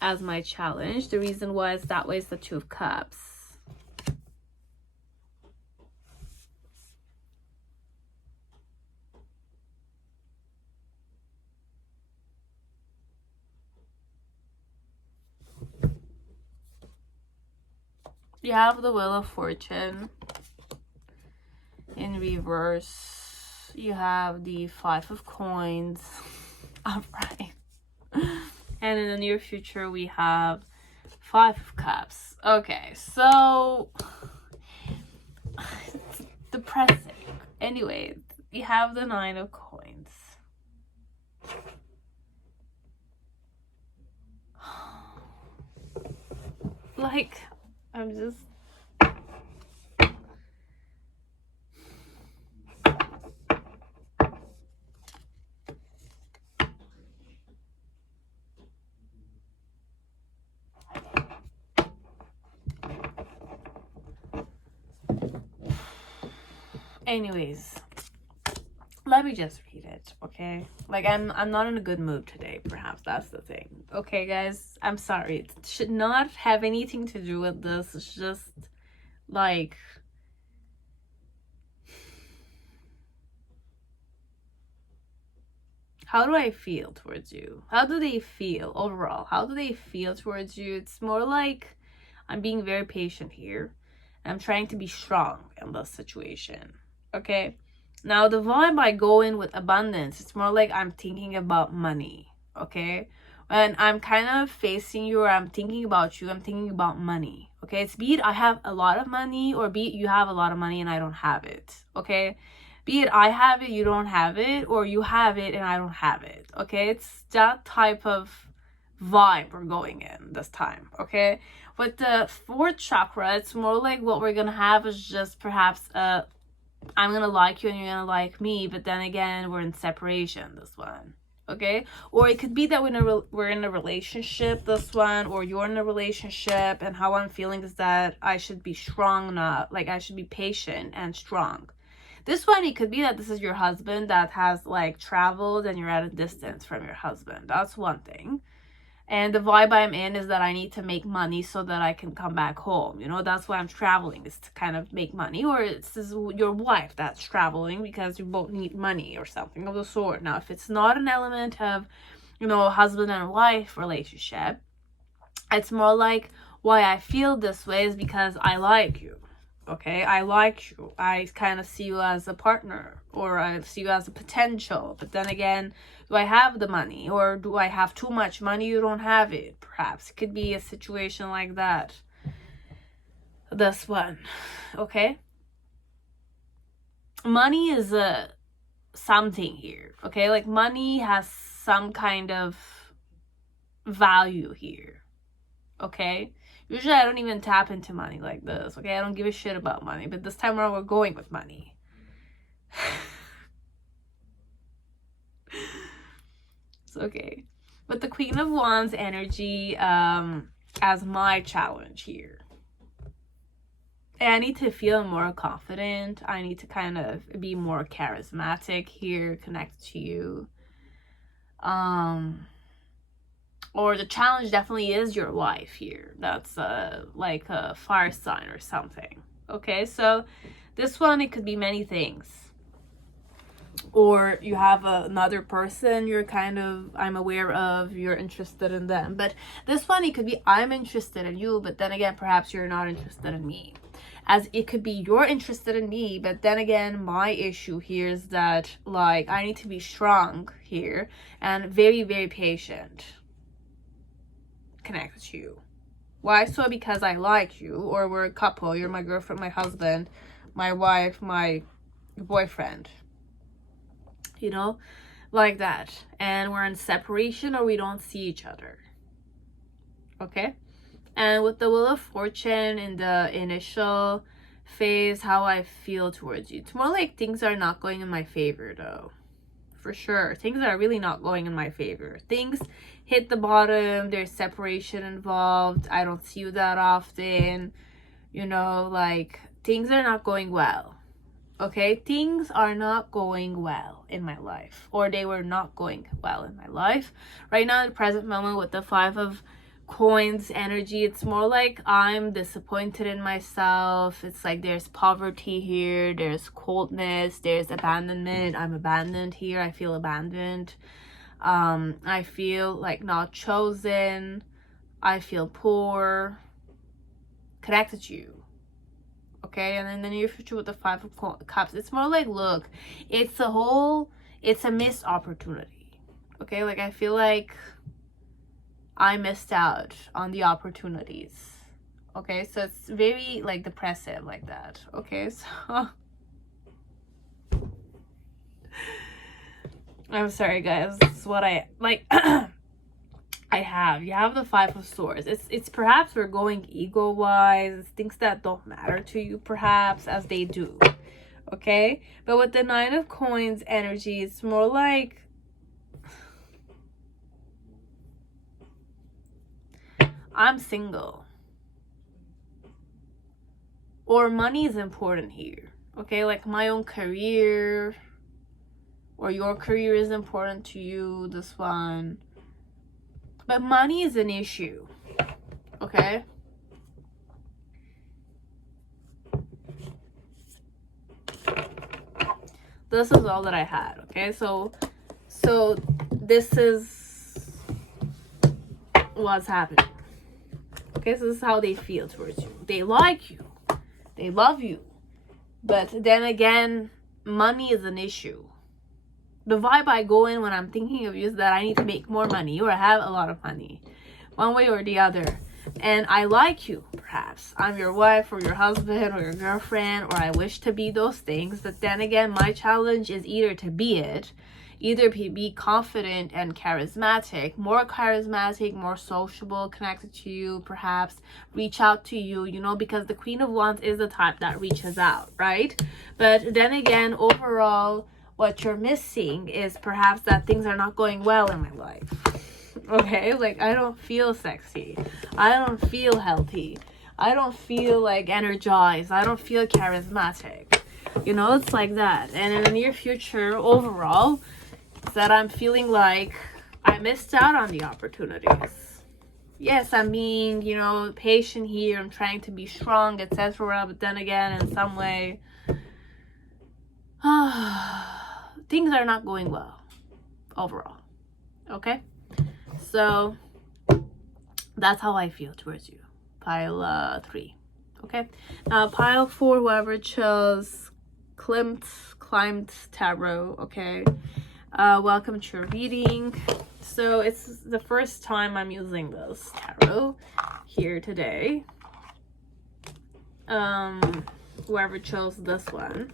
as my challenge. The reason why is that way is the 2 of Cups. You have the Wheel of Fortune in reverse. You have the 5 of Coins upright. And in the near future, we have Five of Cups. Okay, so it's depressing. Anyway, you have the Nine of Coins. Like, I'm just... Anyways, let me just read it, okay? Like, I'm not in a good mood today, perhaps that's the thing. Okay, guys, I'm sorry. It should not have anything to do with this. It's just, like... How do I feel towards you? How do they feel overall? How do they feel towards you? It's more like I'm being very patient here. I'm trying to be strong in this situation, okay? Now, the vibe I go in with abundance, it's more like I'm thinking about money, okay? When I'm kind of facing you or I'm thinking about you, I'm thinking about money, okay? It's be it I have a lot of money or be it you have a lot of money and I don't have it, okay? Be it I have it, you don't have it, or you have it and I don't have it, okay? It's that type of vibe we're going in this time, okay? With the fourth chakra, it's more like what we're gonna have is just perhaps I'm gonna like you and you're gonna like me, but then again, we're in separation, this one, okay? Or it could be that we're in a relationship, this one, or you're in a relationship, and how I'm feeling is that I should be strong, not like I should be patient and strong. This one, it could be that this is your husband that has like traveled and you're at a distance from your husband. That's one thing. And the vibe I'm in is that I need to make money so that I can come back home. You know, that's why I'm traveling, is to kind of make money. Or it's your wife that's traveling because you both need money or something of the sort. Now, if it's not an element of, you know, husband and wife relationship, it's more like why I feel this way is because I like you. Okay, I like you. I kind of see you as a partner, or I see you as a potential. But then again, do I have the money, or do I have too much money? You don't have it. Perhaps it could be a situation like that. This one, okay. Money is a something here. Okay, like money has some kind of value here. Okay. Usually I don't even tap into money like this, okay? I don't give a shit about money, but this time around we're going with money. It's okay. With the Queen of Wands energy as my challenge here. And I need to feel more confident. I need to kind of be more charismatic here, connect to you. Or the challenge definitely is your wife here. That's like a fire sign or something. Okay, so this one, it could be many things. Or you have another person you're kind of, I'm aware of, you're interested in them. But this one, it could be I'm interested in you, but then again, perhaps you're not interested in me. As it could be you're interested in me, but then again, my issue here is that, like, I need to be strong here and very, very patient. Connect with you. Why so? Because I like you, or we're a couple, you're my girlfriend, my husband, my wife, my boyfriend, you know, like that, and we're in separation or we don't see each other, okay? And with the Wheel of Fortune in the initial phase, how I feel towards you, it's more like things are not going in my favor though. For sure, things are really not going in my favor. Things hit the bottom, there's separation involved, I don't see you that often, you know, like things are not going well, okay? Things are not going well in my life, or they were not going well in my life. Right now, in the present moment, with the Five of Coins energy, it's more like I'm disappointed in myself. It's like there's poverty here, there's coldness, there's abandonment. I'm abandoned here. I feel abandoned. I feel like not chosen. I feel poor. Connected to you, okay? And in the near future with the Five of Cups, it's more like, look, it's a missed opportunity, okay? Like I feel like I missed out on the opportunities. Okay, so it's very like depressive like that. Okay, so I'm sorry guys, this is what I like. You have the Five of Swords. It's perhaps we're going ego wise, it's things that don't matter to you perhaps, as they do. Okay, but with the Nine of Coins energy, it's more like I'm single, or money is important here. Okay, like my own career, or your career is important to you, this one. But money is an issue, okay? This is all that I had, okay? So this is what's happening. Okay, so this is how they feel towards you. They like you. They love you. But then again, money is an issue. The vibe I go in when I'm thinking of you is that I need to make more money or have a lot of money, one way or the other. And I like you, perhaps. I'm your wife or your husband or your girlfriend, or I wish to be those things. But then again, my challenge is either to be it, either be confident and charismatic, more sociable, connected to you, perhaps reach out to you, you know, because the Queen of Wands is the type that reaches out, right? But then again, overall, what you're missing is perhaps that things are not going well in my life. Okay, like I don't feel sexy, I don't feel healthy, I don't feel like energized, I don't feel charismatic, you know, it's like that. And in the near future, overall, it's that I'm feeling like I missed out on the opportunities. Yes, I'm being, you know, patient here, I'm trying to be strong, etc. But then again, in some way, things are not going well overall. Okay, so that's how I feel towards you. Pile 3. Okay, now pile 4, whoever chose KlimtTarot. Okay, welcome to your reading. So it's the first time I'm using this tarot here today. Whoever chose this one,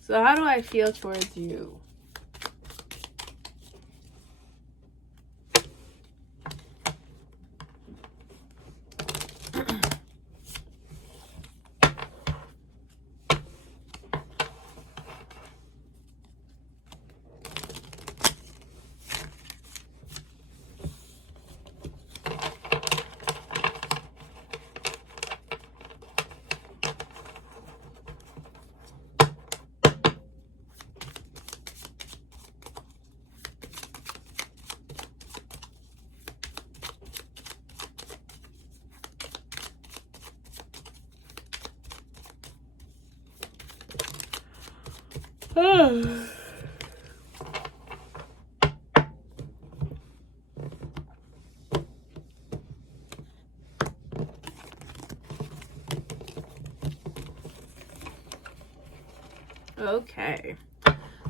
so how do I feel towards you? Okay,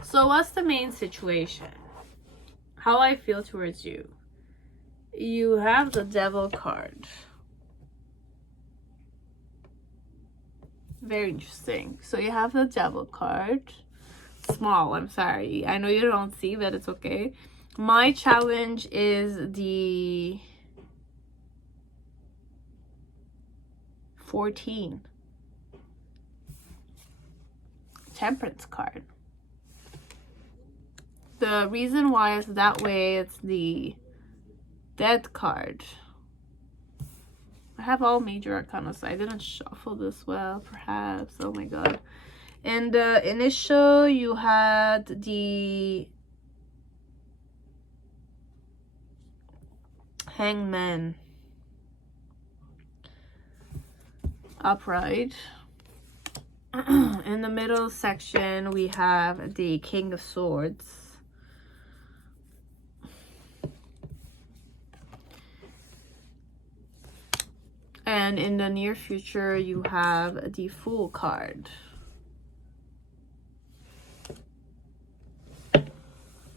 so what's the main situation? How I feel towards you? You have the Devil card. Very interesting. So you have the Devil card. Small, I'm sorry. I know you don't see, but it's okay. My challenge is the 14. Temperance card. The reason why it's that way, it's the Death card. I have all major arcana, so I didn't shuffle this well, perhaps. Oh my god. And initial, you had the Hangman upright. In the middle section, we have the King of Swords. And in the near future, you have the Fool card.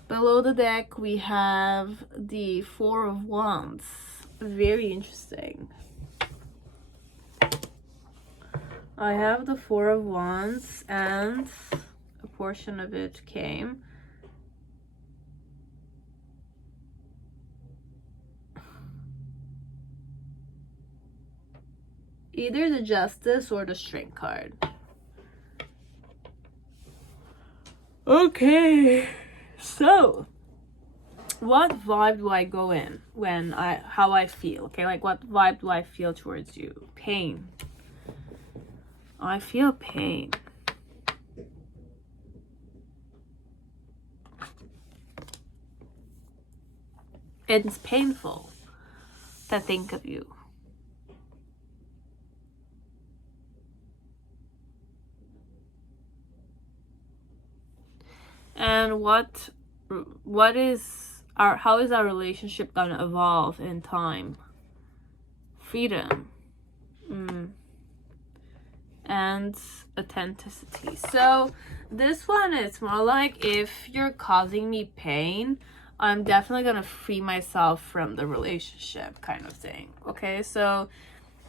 Below the deck, we have the Four of Wands. Very interesting. I have the Four of Wands, and a portion of it came. Either the Justice or the Strength card. Okay, so what vibe do I go in when how I feel? Okay, like what vibe do I feel towards you? Pain. I feel pain. It's painful to think of you. And how is our relationship gonna evolve in time? Freedom. And authenticity. So this one is more like, if you're causing me pain, I'm definitely gonna free myself from the relationship, kind of thing. Okay, so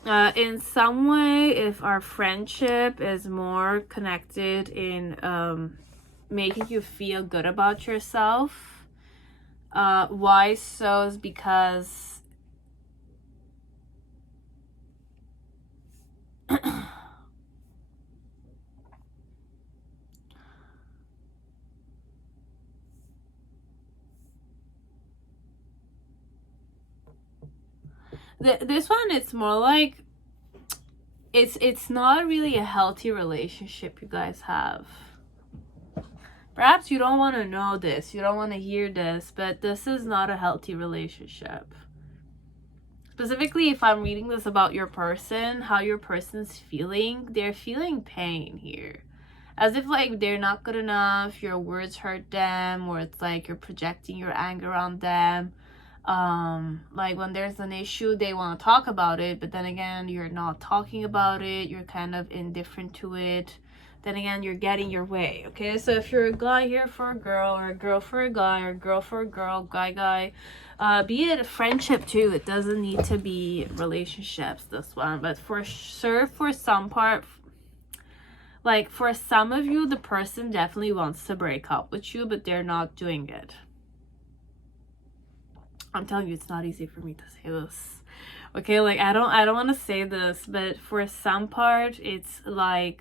in some way, if our friendship is more connected in making you feel good about yourself, why so is because this one, it's more like it's not really a healthy relationship you guys have. Perhaps you don't want to know this, you don't want to hear this, but this is not a healthy relationship. Specifically, if I'm reading this about your person, how your person's feeling, they're feeling pain here. As if like they're not good enough, your words hurt them, or it's like you're projecting your anger on them. Like when there's an issue, they want to talk about it, but then again, you're not talking about it, you're kind of indifferent to it. Then again, you're getting your way. Okay, so if you're a guy here for a girl, or a girl for a guy, or a girl for a girl, guy, be it a friendship too, it doesn't need to be relationships, this one. But for sure, for some part, like for some of you, the person definitely wants to break up with you, but they're not doing it. I'm telling you, it's not easy for me to say this. Okay, like I don't want to say this, but for some part, it's like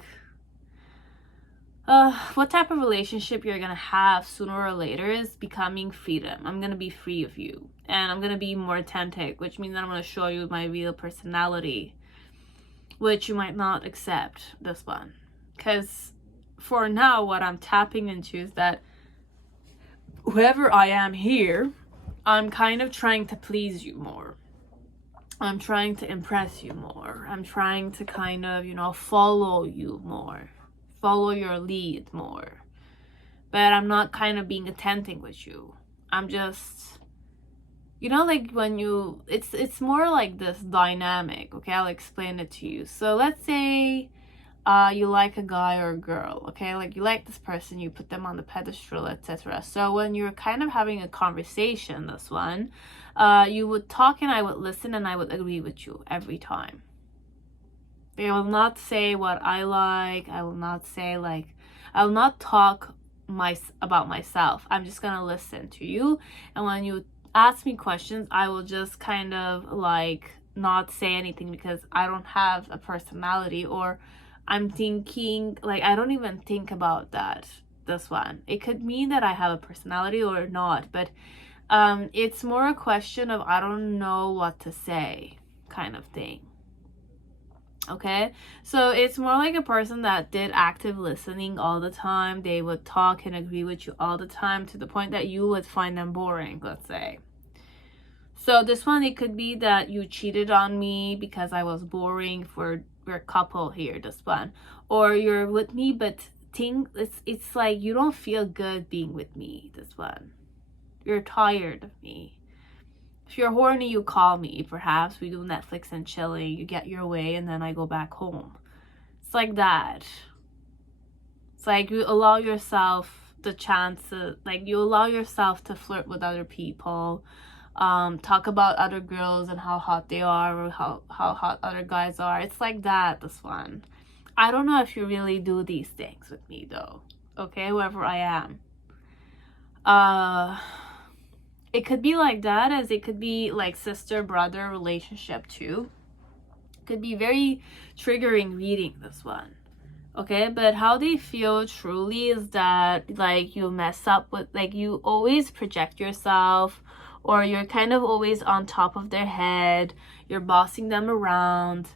what type of relationship you're gonna have sooner or later is becoming freedom. I'm gonna be free of you, and I'm gonna be more authentic, which means that I'm gonna show you my real personality, which you might not accept, this one. Because for now, what I'm tapping into is that whoever I am here, I'm kind of trying to please you more. I'm trying to impress you more. I'm trying to kind of, you know, follow you more. Follow your lead more. But I'm not kind of being authentic with you. I'm just, you know, like when you, it's more like this dynamic. Okay, I'll explain it to you. So let's say you like a guy or a girl, okay, like you like this person, you put them on the pedestal, etc. So when you're kind of having a conversation, this one, you would talk and I would listen and I would agree with you every time. I will not say what I like. I will not say like, I will not talk about myself. I'm just gonna listen to you, and when you ask me questions, I will just kind of like not say anything because I don't have a personality, or I'm thinking like I don't even think about that, this one. It could mean that I have a personality or not, but it's more a question of I don't know what to say, kind of thing. Okay, so it's more like a person that did active listening all the time. They would talk and agree with you all the time to the point that you would find them boring, let's say. So this one, it could be that you cheated on me because I was boring for we're a couple here, this one. Or you're with me, but it's like you don't feel good being with me, this one. You're tired of me. If you're horny, you call me. Perhaps we do Netflix and chilling. You get your way, and then I go back home. It's like that. It's like you allow yourself the chance to, like, you allow yourself to flirt with other people, talk about other girls and how hot they are, or how hot other guys are. It's like that, this one. I don't know if you really do these things with me, though. Okay, whoever I am. It could be like that, as it could be like sister-brother relationship too. Could be very triggering reading, this one. Okay, but how they feel truly is that, like, you mess up with, like, you always project yourself, or you're kind of always on top of their head, you're bossing them around.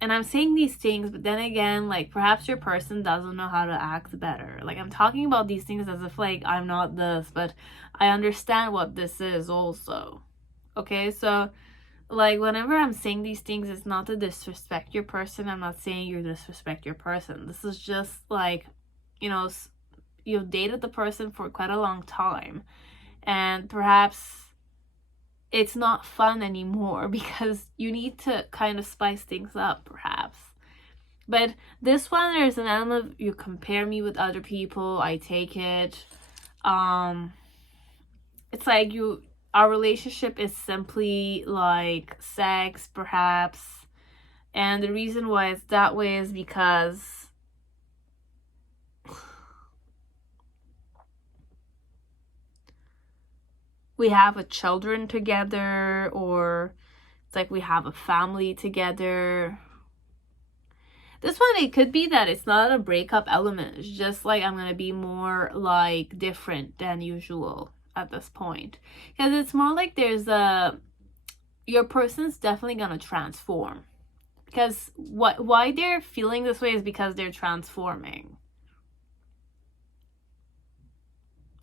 And I'm saying these things, but then again, like, perhaps your person doesn't know how to act better. Like, I'm talking about these things as if, like, I'm not this, but I understand what this is also. Okay, so, like, whenever I'm saying these things, it's not to disrespect your person. I'm not saying you disrespect your person. This is just, like, you know, you've dated the person for quite a long time, and perhaps it's not fun anymore because you need to kind of spice things up, perhaps. But this one, there's an element of you compare me with other people. I take it. It's like our relationship is simply like sex, perhaps. And the reason why it's that way is because we have a children together, or it's like we have a family together. This one, it could be that it's not a breakup element. It's just like I'm going to be more like different than usual at this point. Because it's more like your person's definitely going to transform. Because why they're feeling this way is because they're transforming.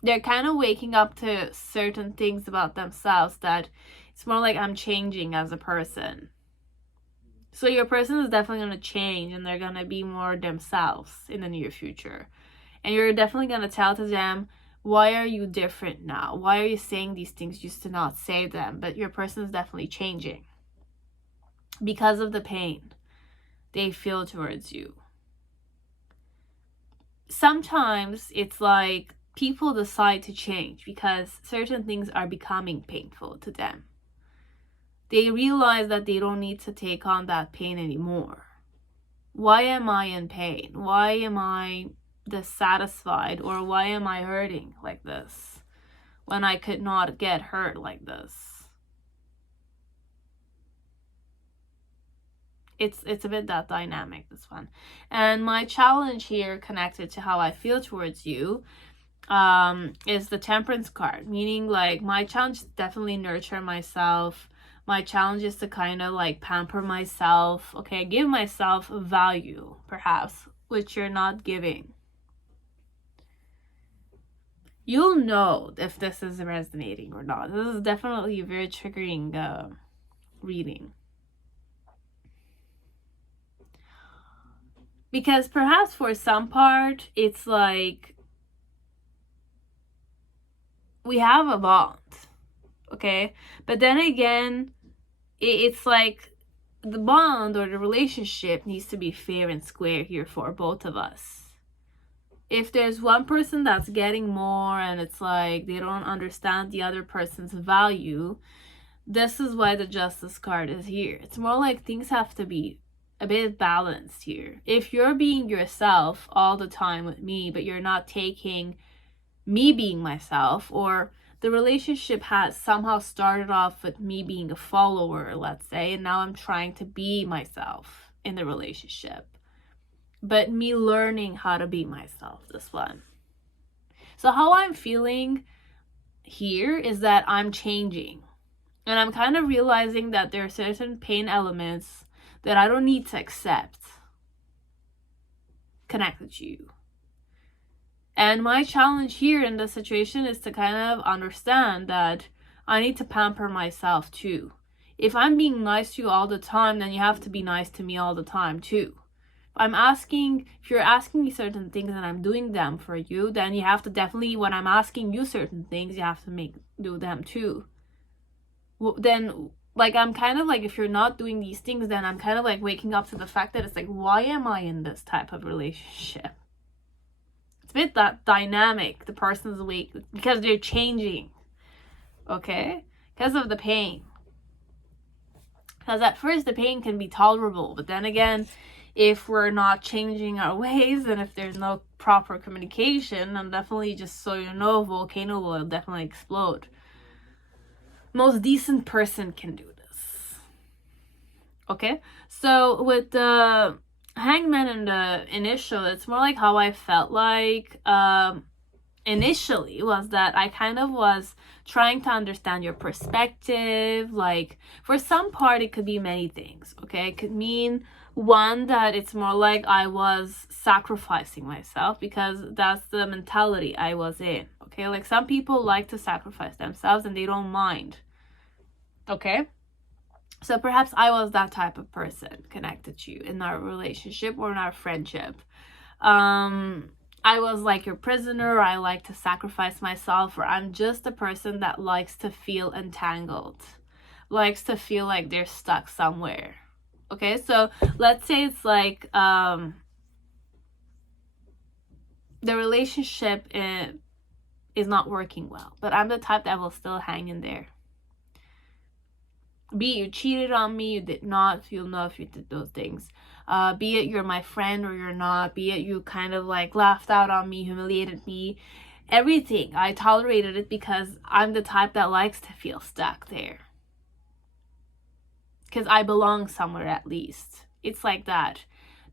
They're kind of waking up to certain things about themselves that it's more like I'm changing as a person. So your person is definitely going to change, and they're going to be more themselves in the near future. And you're definitely going to tell to them, why are you different now? Why are you saying these things? You used to not say them. But your person is definitely changing because of the pain they feel towards you. Sometimes it's like people decide to change because certain things are becoming painful to them. They realize that they don't need to take on that pain anymore. Why am I in pain? Why am I dissatisfied? Or why am I hurting like this when I could not get hurt like this? It's a bit that dynamic, this one. And my challenge here, connected to how I feel towards you, is the Temperance card. Meaning, like, my challenge is definitely nurture myself. My challenge is to kind of like pamper myself. Okay, give myself value, perhaps, which you're not giving. You'll know if this is resonating or not. This is definitely a very triggering reading. Because perhaps for some part, it's like we have a bond, okay? But then again, it's like the bond or the relationship needs to be fair and square here for both of us. If there's one person that's getting more and it's like they don't understand the other person's value, this is why the Justice card is here. It's more like things have to be a bit balanced here. If you're being yourself all the time with me, but you're not taking me being myself, or the relationship has somehow started off with me being a follower, let's say, and now I'm trying to be myself in the relationship, but me learning how to be myself, this one. So how I'm feeling here is that I'm changing, and I'm kind of realizing that there are certain pain elements that I don't need to accept connected to you. And my challenge here in this situation is to kind of understand that I need to pamper myself too. If I'm being nice to you all the time, then you have to be nice to me all the time too. If you're asking me certain things and I'm doing them for you, then you have to definitely, when I'm asking you certain things, you have to do them too. Then, like, I'm kind of like, if you're not doing these things, then I'm kind of like waking up to the fact that it's like, why am I in this type of relationship? It's a bit that dynamic. The person's awake because they're changing. Okay? Because of the pain. Because at first the pain can be tolerable, but then again, if we're not changing our ways and if there's no proper communication, then definitely, just so you know, volcano will definitely explode. Most decent person can do this. Okay? So with the Hangman and the initial, it's more like how I felt like initially was that I kind of was trying to understand your perspective. Like, for some part, it could be many things. Okay? It could mean, one, that it's more like I was sacrificing myself because that's the mentality I was in. Okay, like some people like to sacrifice themselves and they don't mind. Okay, so perhaps I was that type of person connected to you in our relationship or in our friendship. I was like your prisoner, or I like to sacrifice myself, or I'm just a person that likes to feel entangled, likes to feel like they're stuck somewhere. Okay, so let's say it's like the relationship is not working well, but I'm the type that will still hang in there. Be it you cheated on me, you did not, you'll know if you did those things. Be it you're my friend or you're not, be it you kind of like laughed out on me, humiliated me, everything. I tolerated it because I'm the type that likes to feel stuck there. Because I belong somewhere at least. It's like that.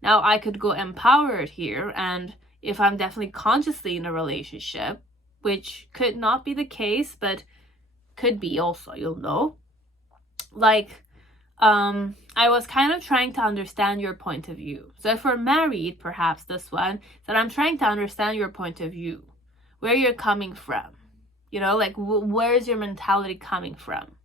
Now I could go empowered here, and if I'm definitely consciously in a relationship, which could not be the case, but could be also, you'll know. Like, I was kind of trying to understand your point of view. So if we're married, perhaps this one, that I'm trying to understand your point of view, where you're coming from. You know, like, where's your mentality coming from?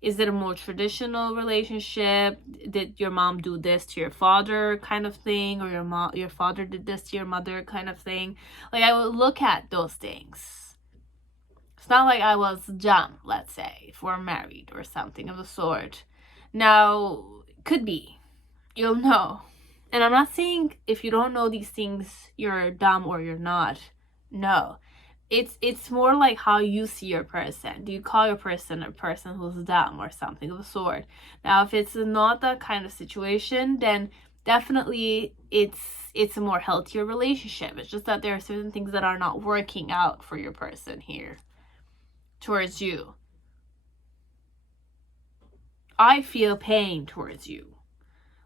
Is it a more traditional relationship? Did your mom do this to your father kind of thing? Or your father did this to your mother kind of thing? Like, I would look at those things. It's not like I was dumb, let's say, if we're married or something of the sort. Now, could be. You'll know. And I'm not saying if you don't know these things, you're dumb or you're not. No. It's more like how you see your person. Do you call your person a person who's dumb or something of the sort? Now, if it's not that kind of situation, then definitely it's a more healthier relationship. It's just that there are certain things that are not working out for your person here towards you. I feel pain towards you,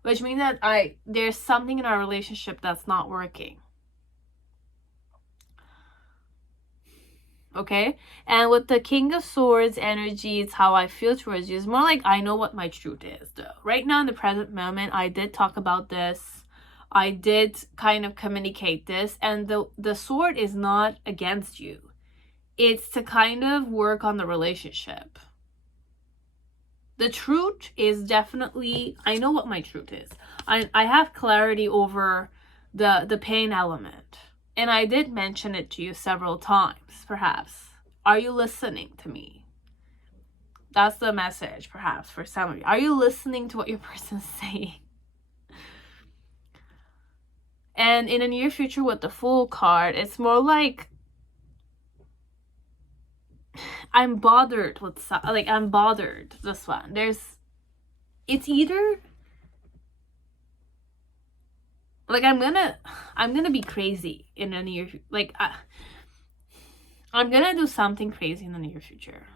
which means that there's something in our relationship that's not working. Okay, and with the King of Swords energy, it's how I feel towards you. It's more like I know what my truth is, though. Right now, in the present moment, I did talk about this. I did kind of communicate this, and the sword is not against you. It's to kind of work on the relationship. The truth is definitely, I know what my truth is. I have clarity over the pain element. And I did mention it to you several times, perhaps. Are you listening to me? That's the message, perhaps, for some of you. Are you listening to what your person's saying? And in the near future with the Fool card, it's more like I'm bothered with, like, I'm bothered, this one. It's either, like, I'm gonna be crazy in the near, like, I'm gonna do something crazy in the near future.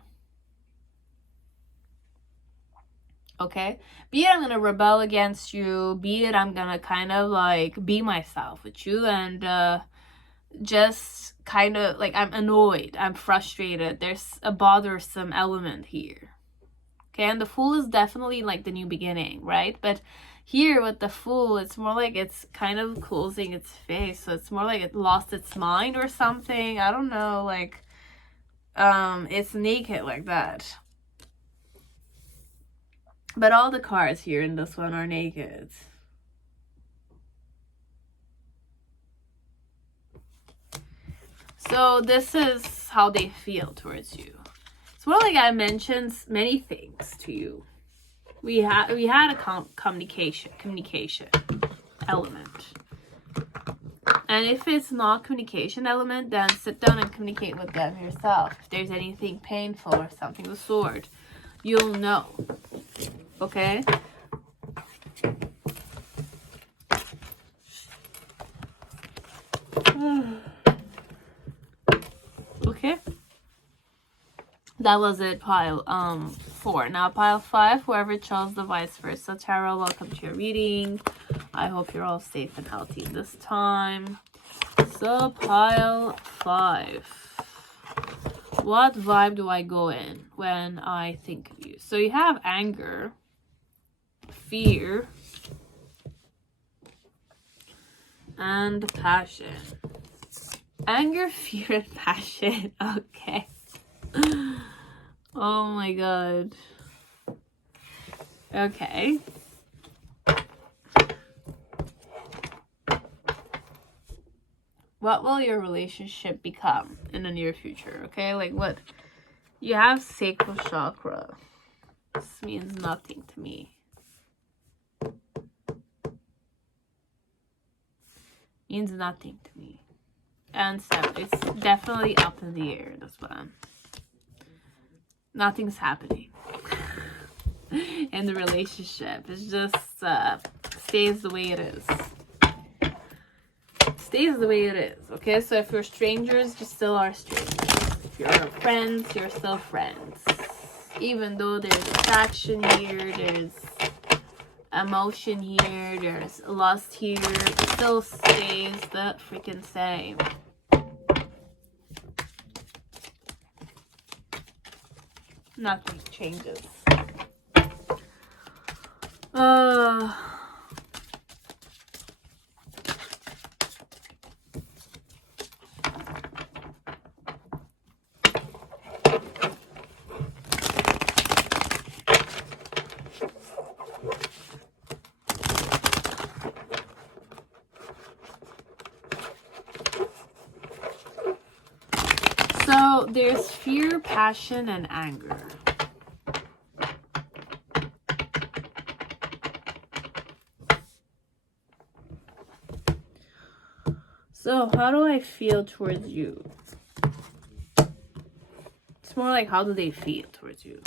Okay? Be it I'm gonna rebel against you, be it I'm gonna kind of, like, be myself with you, and, just kind of, like, I'm annoyed, I'm frustrated, there's a bothersome element here. Okay, and the Fool is definitely, like, the new beginning, right? But here with the Fool, it's more like it's kind of closing its face, so it's more like it lost its mind or something. I don't know, like, it's naked like that. But all the cards here in this one are naked. So this is how they feel towards you. It's more like I mentioned many things to you. We had a communication element. And if it's not communication element, then sit down and communicate with them yourself. If there's anything painful or something of the sort, you'll know. Okay? Okay? That was it, pile 4. Now pile 5, whoever chose the vice versa tarot, welcome to your reading. I hope you're all safe and healthy this time. So pile 5. What vibe do I go in when I think of you? So you have anger, fear, and passion. Anger, fear, and passion. Okay. Oh my god. Okay. What will your relationship become in the near future? Okay, like what? You have sacral chakra. This means nothing to me. Means nothing to me. And Sept, it's definitely up in the air. That's what I'm. Nothing's happening in the relationship. It's just stays the way it is. Stays the way it is. Okay, so if you're strangers, you still are strangers. If you're friends, you're still friends. Even though there's attraction here, there's emotion here, there's lust here, it still stays the freaking same. Nothing changes. So there's fear, passion, and anger. So how do I feel towards you? It's more like how do they feel towards you?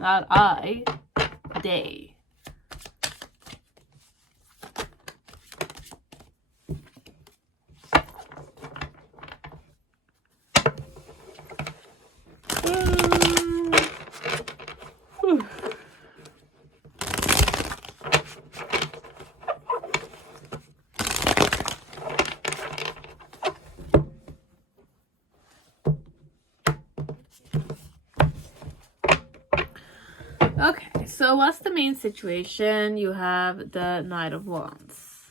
Not I, they. Okay, so what's the main situation? You have the Knight of Wands.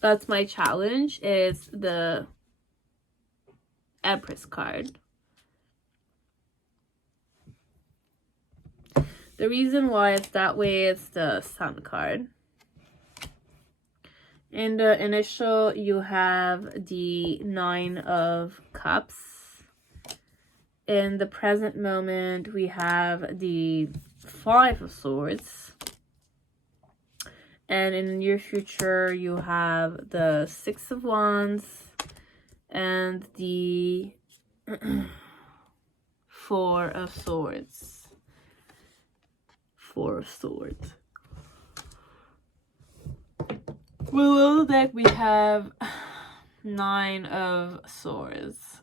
That's my challenge, is the Empress card. The reason why it's that way is the Sun card. In the initial, you have the 9 of Cups. In the present moment, we have the 5 of Swords. And in the near future, you have the 6 of Wands and the 4 of Swords. 4 of Swords. Below the deck, we have 9 of Swords.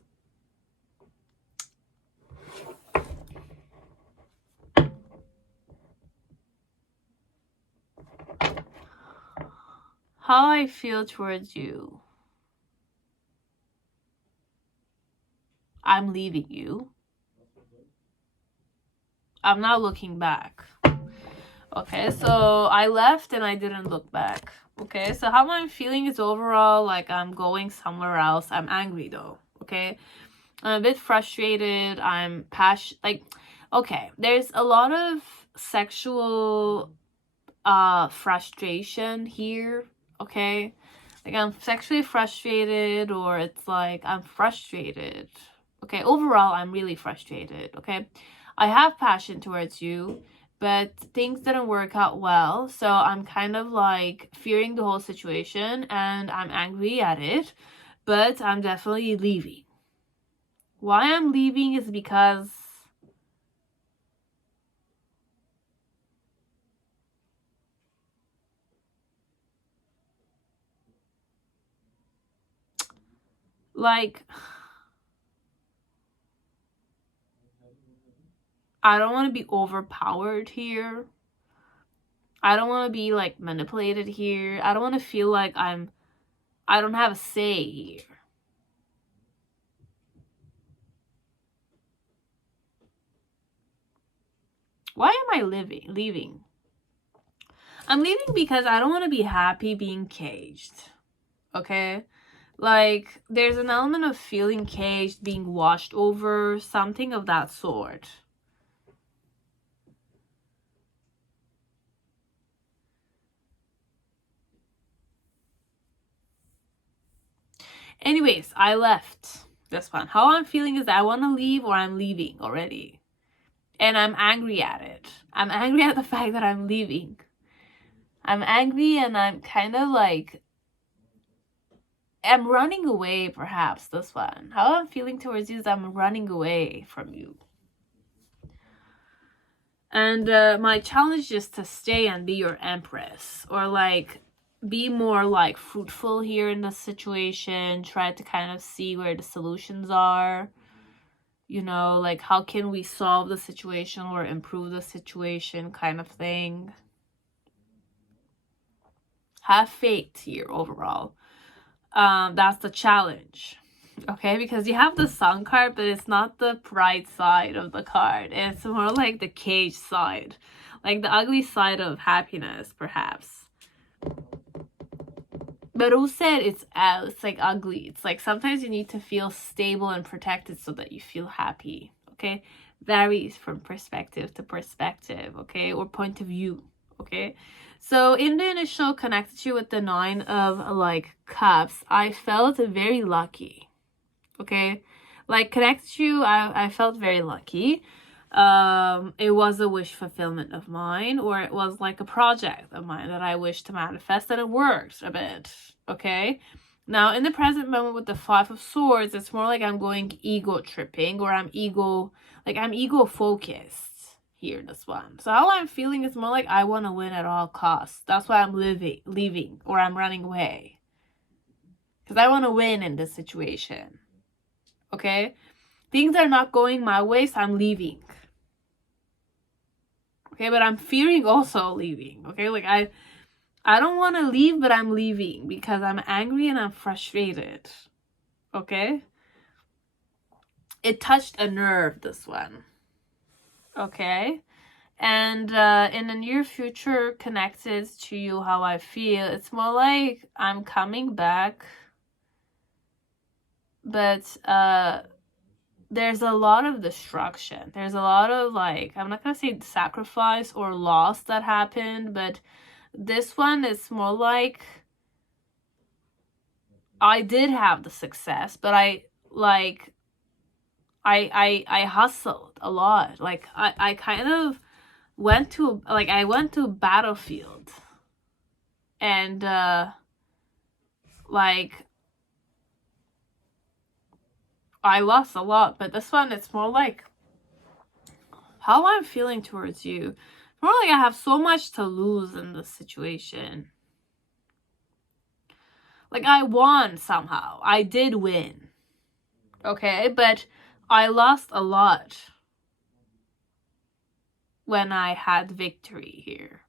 How I feel towards you. I'm leaving you. I'm not looking back. Okay, so I left and I didn't look back. Okay, so how I'm feeling is overall like I'm going somewhere else. I'm angry though. Okay, I'm a bit frustrated. I'm passionate. Like, okay, there's a lot of sexual frustration here, okay? Like, I'm sexually frustrated, or it's like I'm frustrated. Okay, overall, I'm really frustrated, okay? I have passion towards you, but things didn't work out well, so I'm kind of like fearing the whole situation, and I'm angry at it, but I'm definitely leaving. Why I'm leaving is because like I don't want to be overpowered here. I don't want to be like manipulated here. I don't want to feel like I don't have a say here. Why am I leaving? I'm leaving because I don't want to be happy being caged. Okay? Like, there's an element of feeling caged, being washed over, something of that sort. Anyways, I left this one. How I'm feeling is that I want to leave, or I'm leaving already. And I'm angry at it. I'm angry at the fact that I'm leaving. I'm angry, and I'm kind of like, I'm running away, perhaps, this one. How I'm feeling towards you is I'm running away from you. And my challenge is to stay and be your empress, or like be more like fruitful here in the situation. Try to kind of see where the solutions are. You know, like how can we solve the situation or improve the situation, kind of thing. Have faith here overall. That's the challenge. Okay, because you have the sun card, but it's not the pride side of the card. It's more like the cage side. Like the ugly side of happiness, perhaps. But who said it's like ugly? It's like sometimes you need to feel stable and protected so that you feel happy. Okay? Varies from perspective to perspective, okay? Or point of view, okay? So in the initial connected you with the 9 of like cups, I felt very lucky. Okay? Like connected you, I felt very lucky. It was a wish fulfillment of mine, or it was like a project of mine that I wished to manifest, and it worked a bit. Okay? Now in the present moment with the 5 of Swords, it's more like I'm going ego tripping, or I'm ego focused here, this one. So how I'm feeling is more like I want to win at all costs. That's why I'm leaving, or I'm running away. Because I want to win in this situation. Okay? Things are not going my way, so I'm leaving. Okay, but I'm fearing also leaving. Okay, like I don't want to leave, but I'm leaving because I'm angry and I'm frustrated. Okay? It touched a nerve, this one. Okay? And in the near future, connected to you, how I feel, it's more like I'm coming back, but there's a lot of destruction. There's a lot of, like, I'm not gonna say sacrifice or loss that happened, but this one is more like I did have the success, but I hustled a lot. Like I kind of went to a battlefield, and like I lost a lot, but this one, it's more like how I'm feeling towards you. It's more like I have so much to lose in this situation. Like I won somehow. I did win. Okay, but I lost a lot when I had victory here.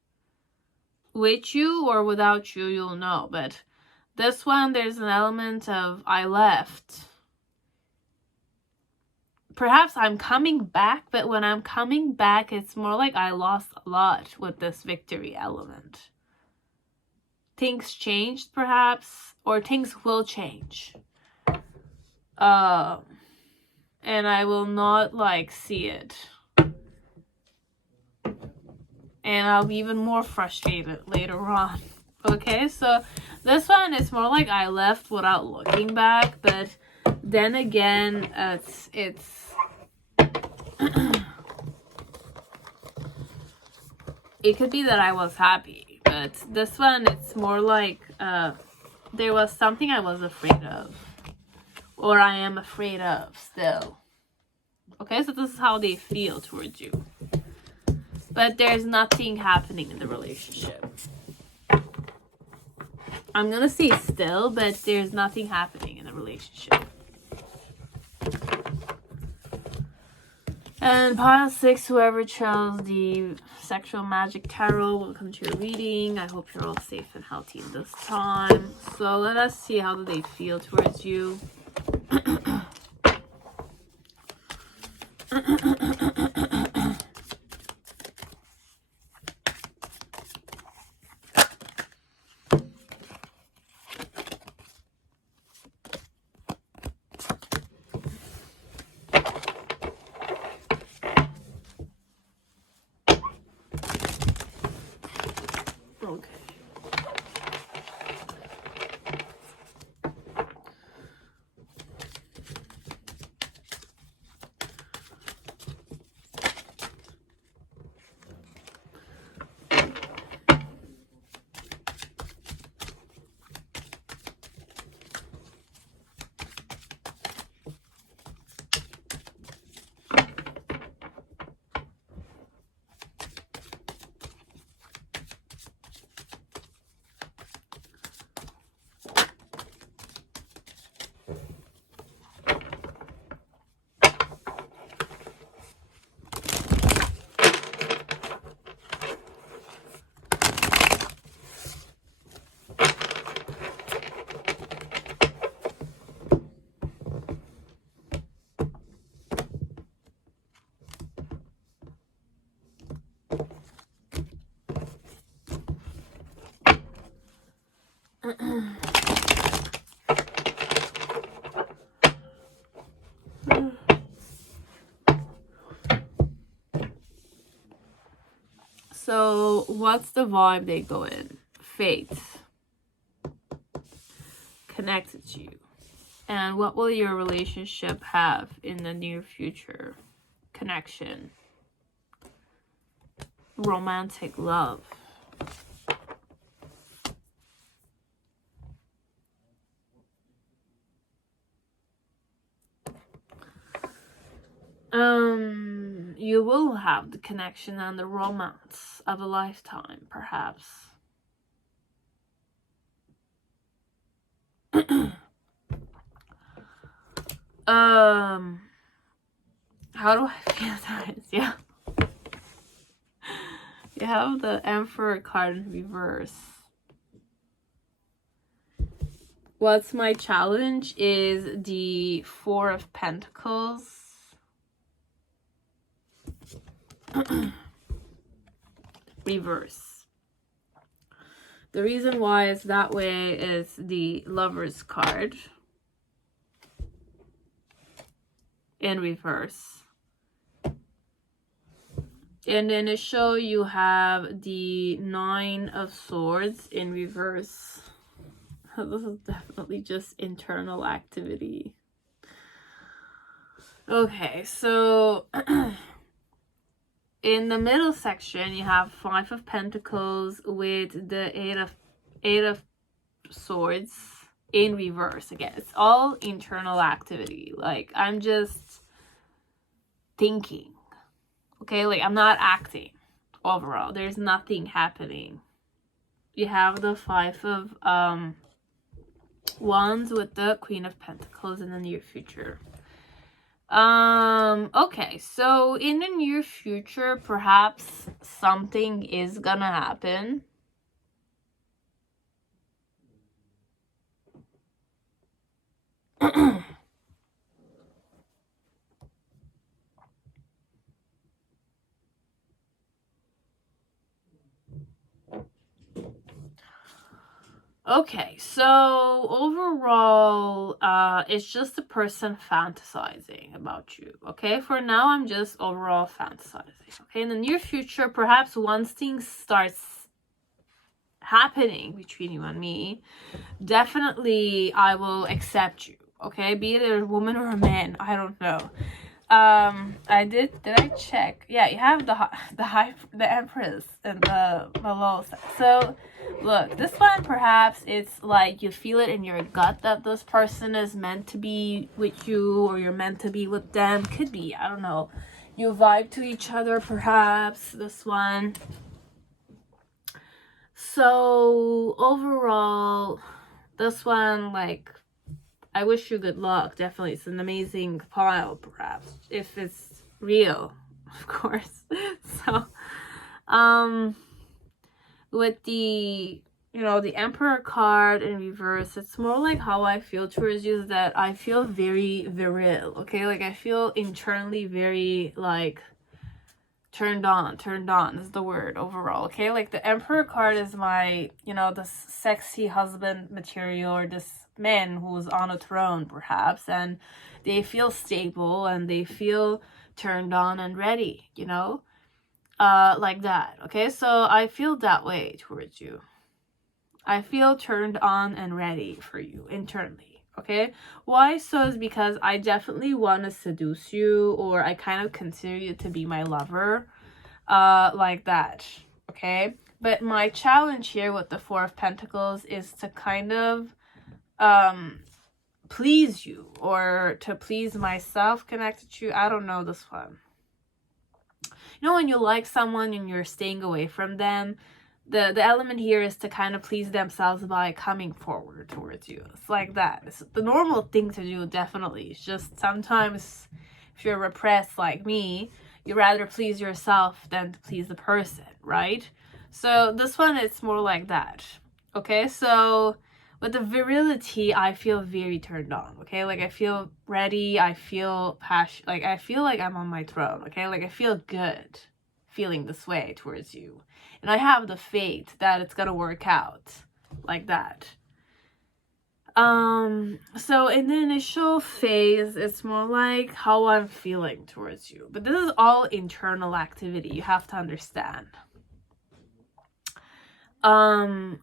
With you or without you, you'll know. But this one, there's an element of I left. Perhaps I'm coming back, but when I'm coming back, it's more like I lost a lot with this victory element. Things changed, perhaps, or things will change. and I will not like see it. And I'll be even more frustrated later on. Okay, so this one is more like I left without looking back, but then again, it's it could be that I was happy, but this one, it's more like there was something I was afraid of, or I am afraid of still. Okay, so this is how they feel towards you. But there's nothing happening in the relationship. I'm gonna say still, but there's nothing happening in the relationship. And pile 6, whoever chose the Sexual Magic Tarot, welcome to your reading. I hope you're all safe and healthy in this time. So let us see, how do they feel towards you? Okay. So what's the vibe they go in? Faith. Connected to you. And what will your relationship have in the near future? Connection. Romantic love. You will have the connection and the romance of a lifetime, perhaps. How do I feel that? Yeah. You have the Emperor card in reverse. What's my challenge is the Four of Pentacles. Reverse. The reason why it's that way is the Lover's card in reverse. And in the show you have the Nine of Swords in reverse. This is definitely just internal activity. Okay, so in the middle section you have Five of Pentacles with the Eight of Swords in reverse. Again, it's all internal activity. Like, I'm just thinking. Okay, like I'm not acting overall. There's nothing happening. You have the Five of Wands with the Queen of Pentacles in the near future. Okay, so in the near future, perhaps something is gonna happen. Okay, so overall, it's just a person fantasizing about you. Okay, for now, I'm just overall fantasizing. Okay, in the near future, perhaps once things starts happening between you and me, definitely I will accept you. Okay, be it a woman or a man, I don't know. Did I check? Yeah, you have the Empress and the low side. So look, this one, perhaps it's like you feel it in your gut that this person is meant to be with you, or you're meant to be with them. Could be, I don't know, you vibe to each other, perhaps, this one. So overall, this one, like, I wish you good luck. Definitely, it's an amazing pile, perhaps, if it's real, of course. So, with the, the Emperor card in reverse, it's more like how I feel towards you is that I feel very virile, okay? Like, I feel internally very, like, turned on is the word overall, okay? Like, the Emperor card is my, this sexy husband material, or this man who's on a throne, perhaps, and they feel stable and they feel turned on and ready, like that, okay? So I feel that way towards you. I feel turned on and ready for you internally, okay? Why so is because I definitely want to seduce you, or I kind of consider you to be my lover, like that, okay? But my challenge here with the Four of Pentacles is to kind of please you, or to please myself connected to you. I don't know, this one. When you like someone and you're staying away from them, the element here is to kind of please themselves by coming forward towards you. It's like that. It's the normal thing to do, definitely. It's just sometimes if you're repressed like me, you rather please yourself than to please the person, right? So this one, it's more like that. Okay, so with the virility, I feel very turned on, okay? Like, I feel ready, I feel passion, like, I feel like I'm on my throne, okay? Like, I feel good feeling this way towards you. And I have the faith that it's gonna work out like that. So in the initial phase, it's more like how I'm feeling towards you. But this is all internal activity, you have to understand.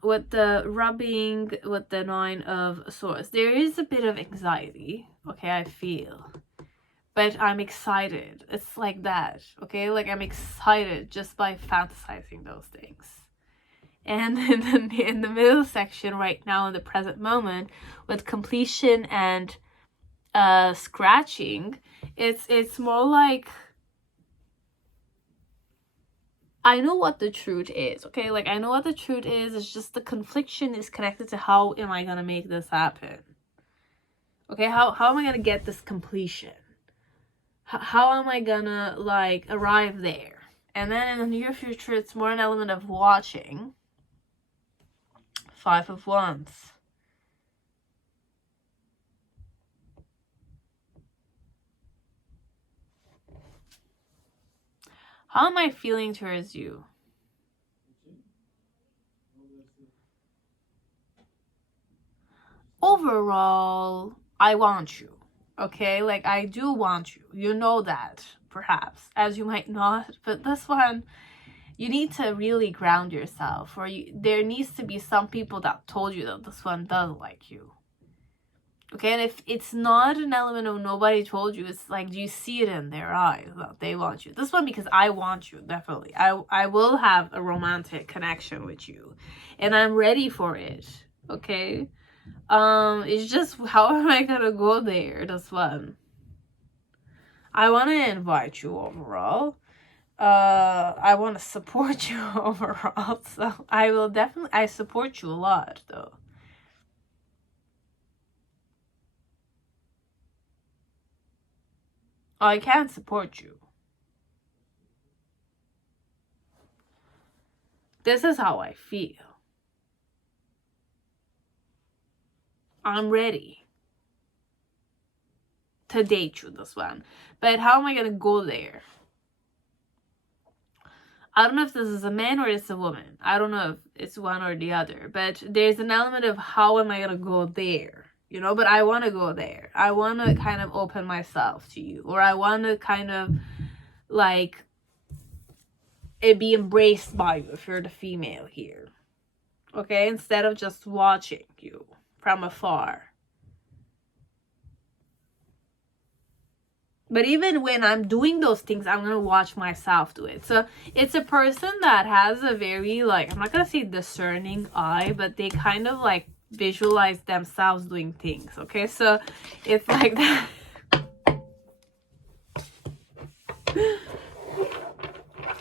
With the rubbing with the Nine of Swords, there is a bit of anxiety, okay, I feel, but I'm excited. It's like that, okay? Like, I'm excited just by fantasizing those things. And in the middle section right now, in the present moment, with completion and scratching, it's more like I know what the truth is, okay? Like, I know what the truth is. It's just the confliction is connected to how am I gonna make this happen? Okay, how am I gonna get this completion? How am I gonna, like, arrive there? And then in the near future, it's more an element of watching. Five of Wands. How am I feeling towards you? Overall, I want you, okay? Like, I do want you. You know that, perhaps, as you might not. But this one, you need to really ground yourself, or there needs to be some people that told you that this one does like you. Okay, and if it's not an element of nobody told you, it's like, do you see it in their eyes that they want you? This one, because I want you, definitely. I will have a romantic connection with you, and I'm ready for it, okay? It's just, how am I gonna go there, this one? I want to invite you overall. I want to support you overall, so I support you a lot, though. I can support you. This is how I feel. I'm ready to date you, this one. But how am I gonna go there? I don't know if this is a man or it's a woman. I don't know if it's one or the other. But there's an element of how am I going to go there? You know, but I want to go there. I want to kind of open myself to you. Or I want to kind of like it be embraced by you if you're the female here. Okay? Instead of just watching you from afar. But even when I'm doing those things, I'm going to watch myself do it. So it's a person that has a very, like, I'm not going to say discerning eye, but they kind of like visualize themselves doing things. Okay. So it's like that.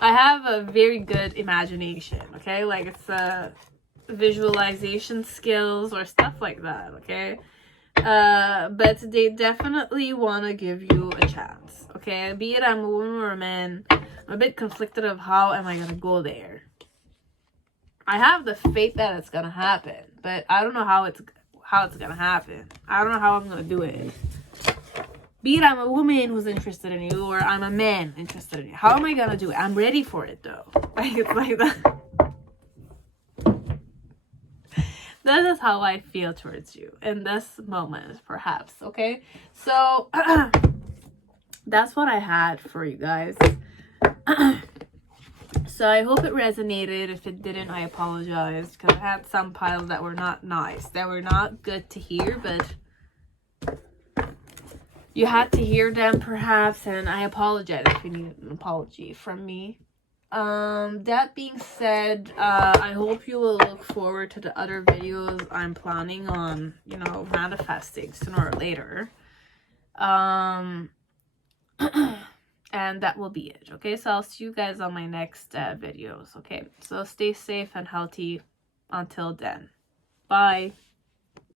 I have a very good imagination. Okay. Like it's visualization skills or stuff like that. Okay. But they definitely want to give you a chance, okay? Be it I'm a woman or a man, I'm a bit conflicted of how am I gonna go there. I have the faith that it's gonna happen, but I don't know how it's gonna happen. I don't know how I'm gonna do it. Be it I'm a woman who's interested in you, or I'm a man interested in you. How am I gonna do it? I'm ready for it though. Like it's like that. That is how I feel towards you in this moment, perhaps, okay? So, that's what I had for you guys. So, I hope it resonated. If it didn't, I apologize. Because I had some piles that were not nice. That were not good to hear, but you had to hear them, perhaps. And I apologize if you need an apology from me. That being said, I hope you will look forward to the other videos I'm planning on, you know, manifesting sooner or later. And that will be it, okay? So I'll see you guys on my next videos, okay? So stay safe and healthy until then. Bye.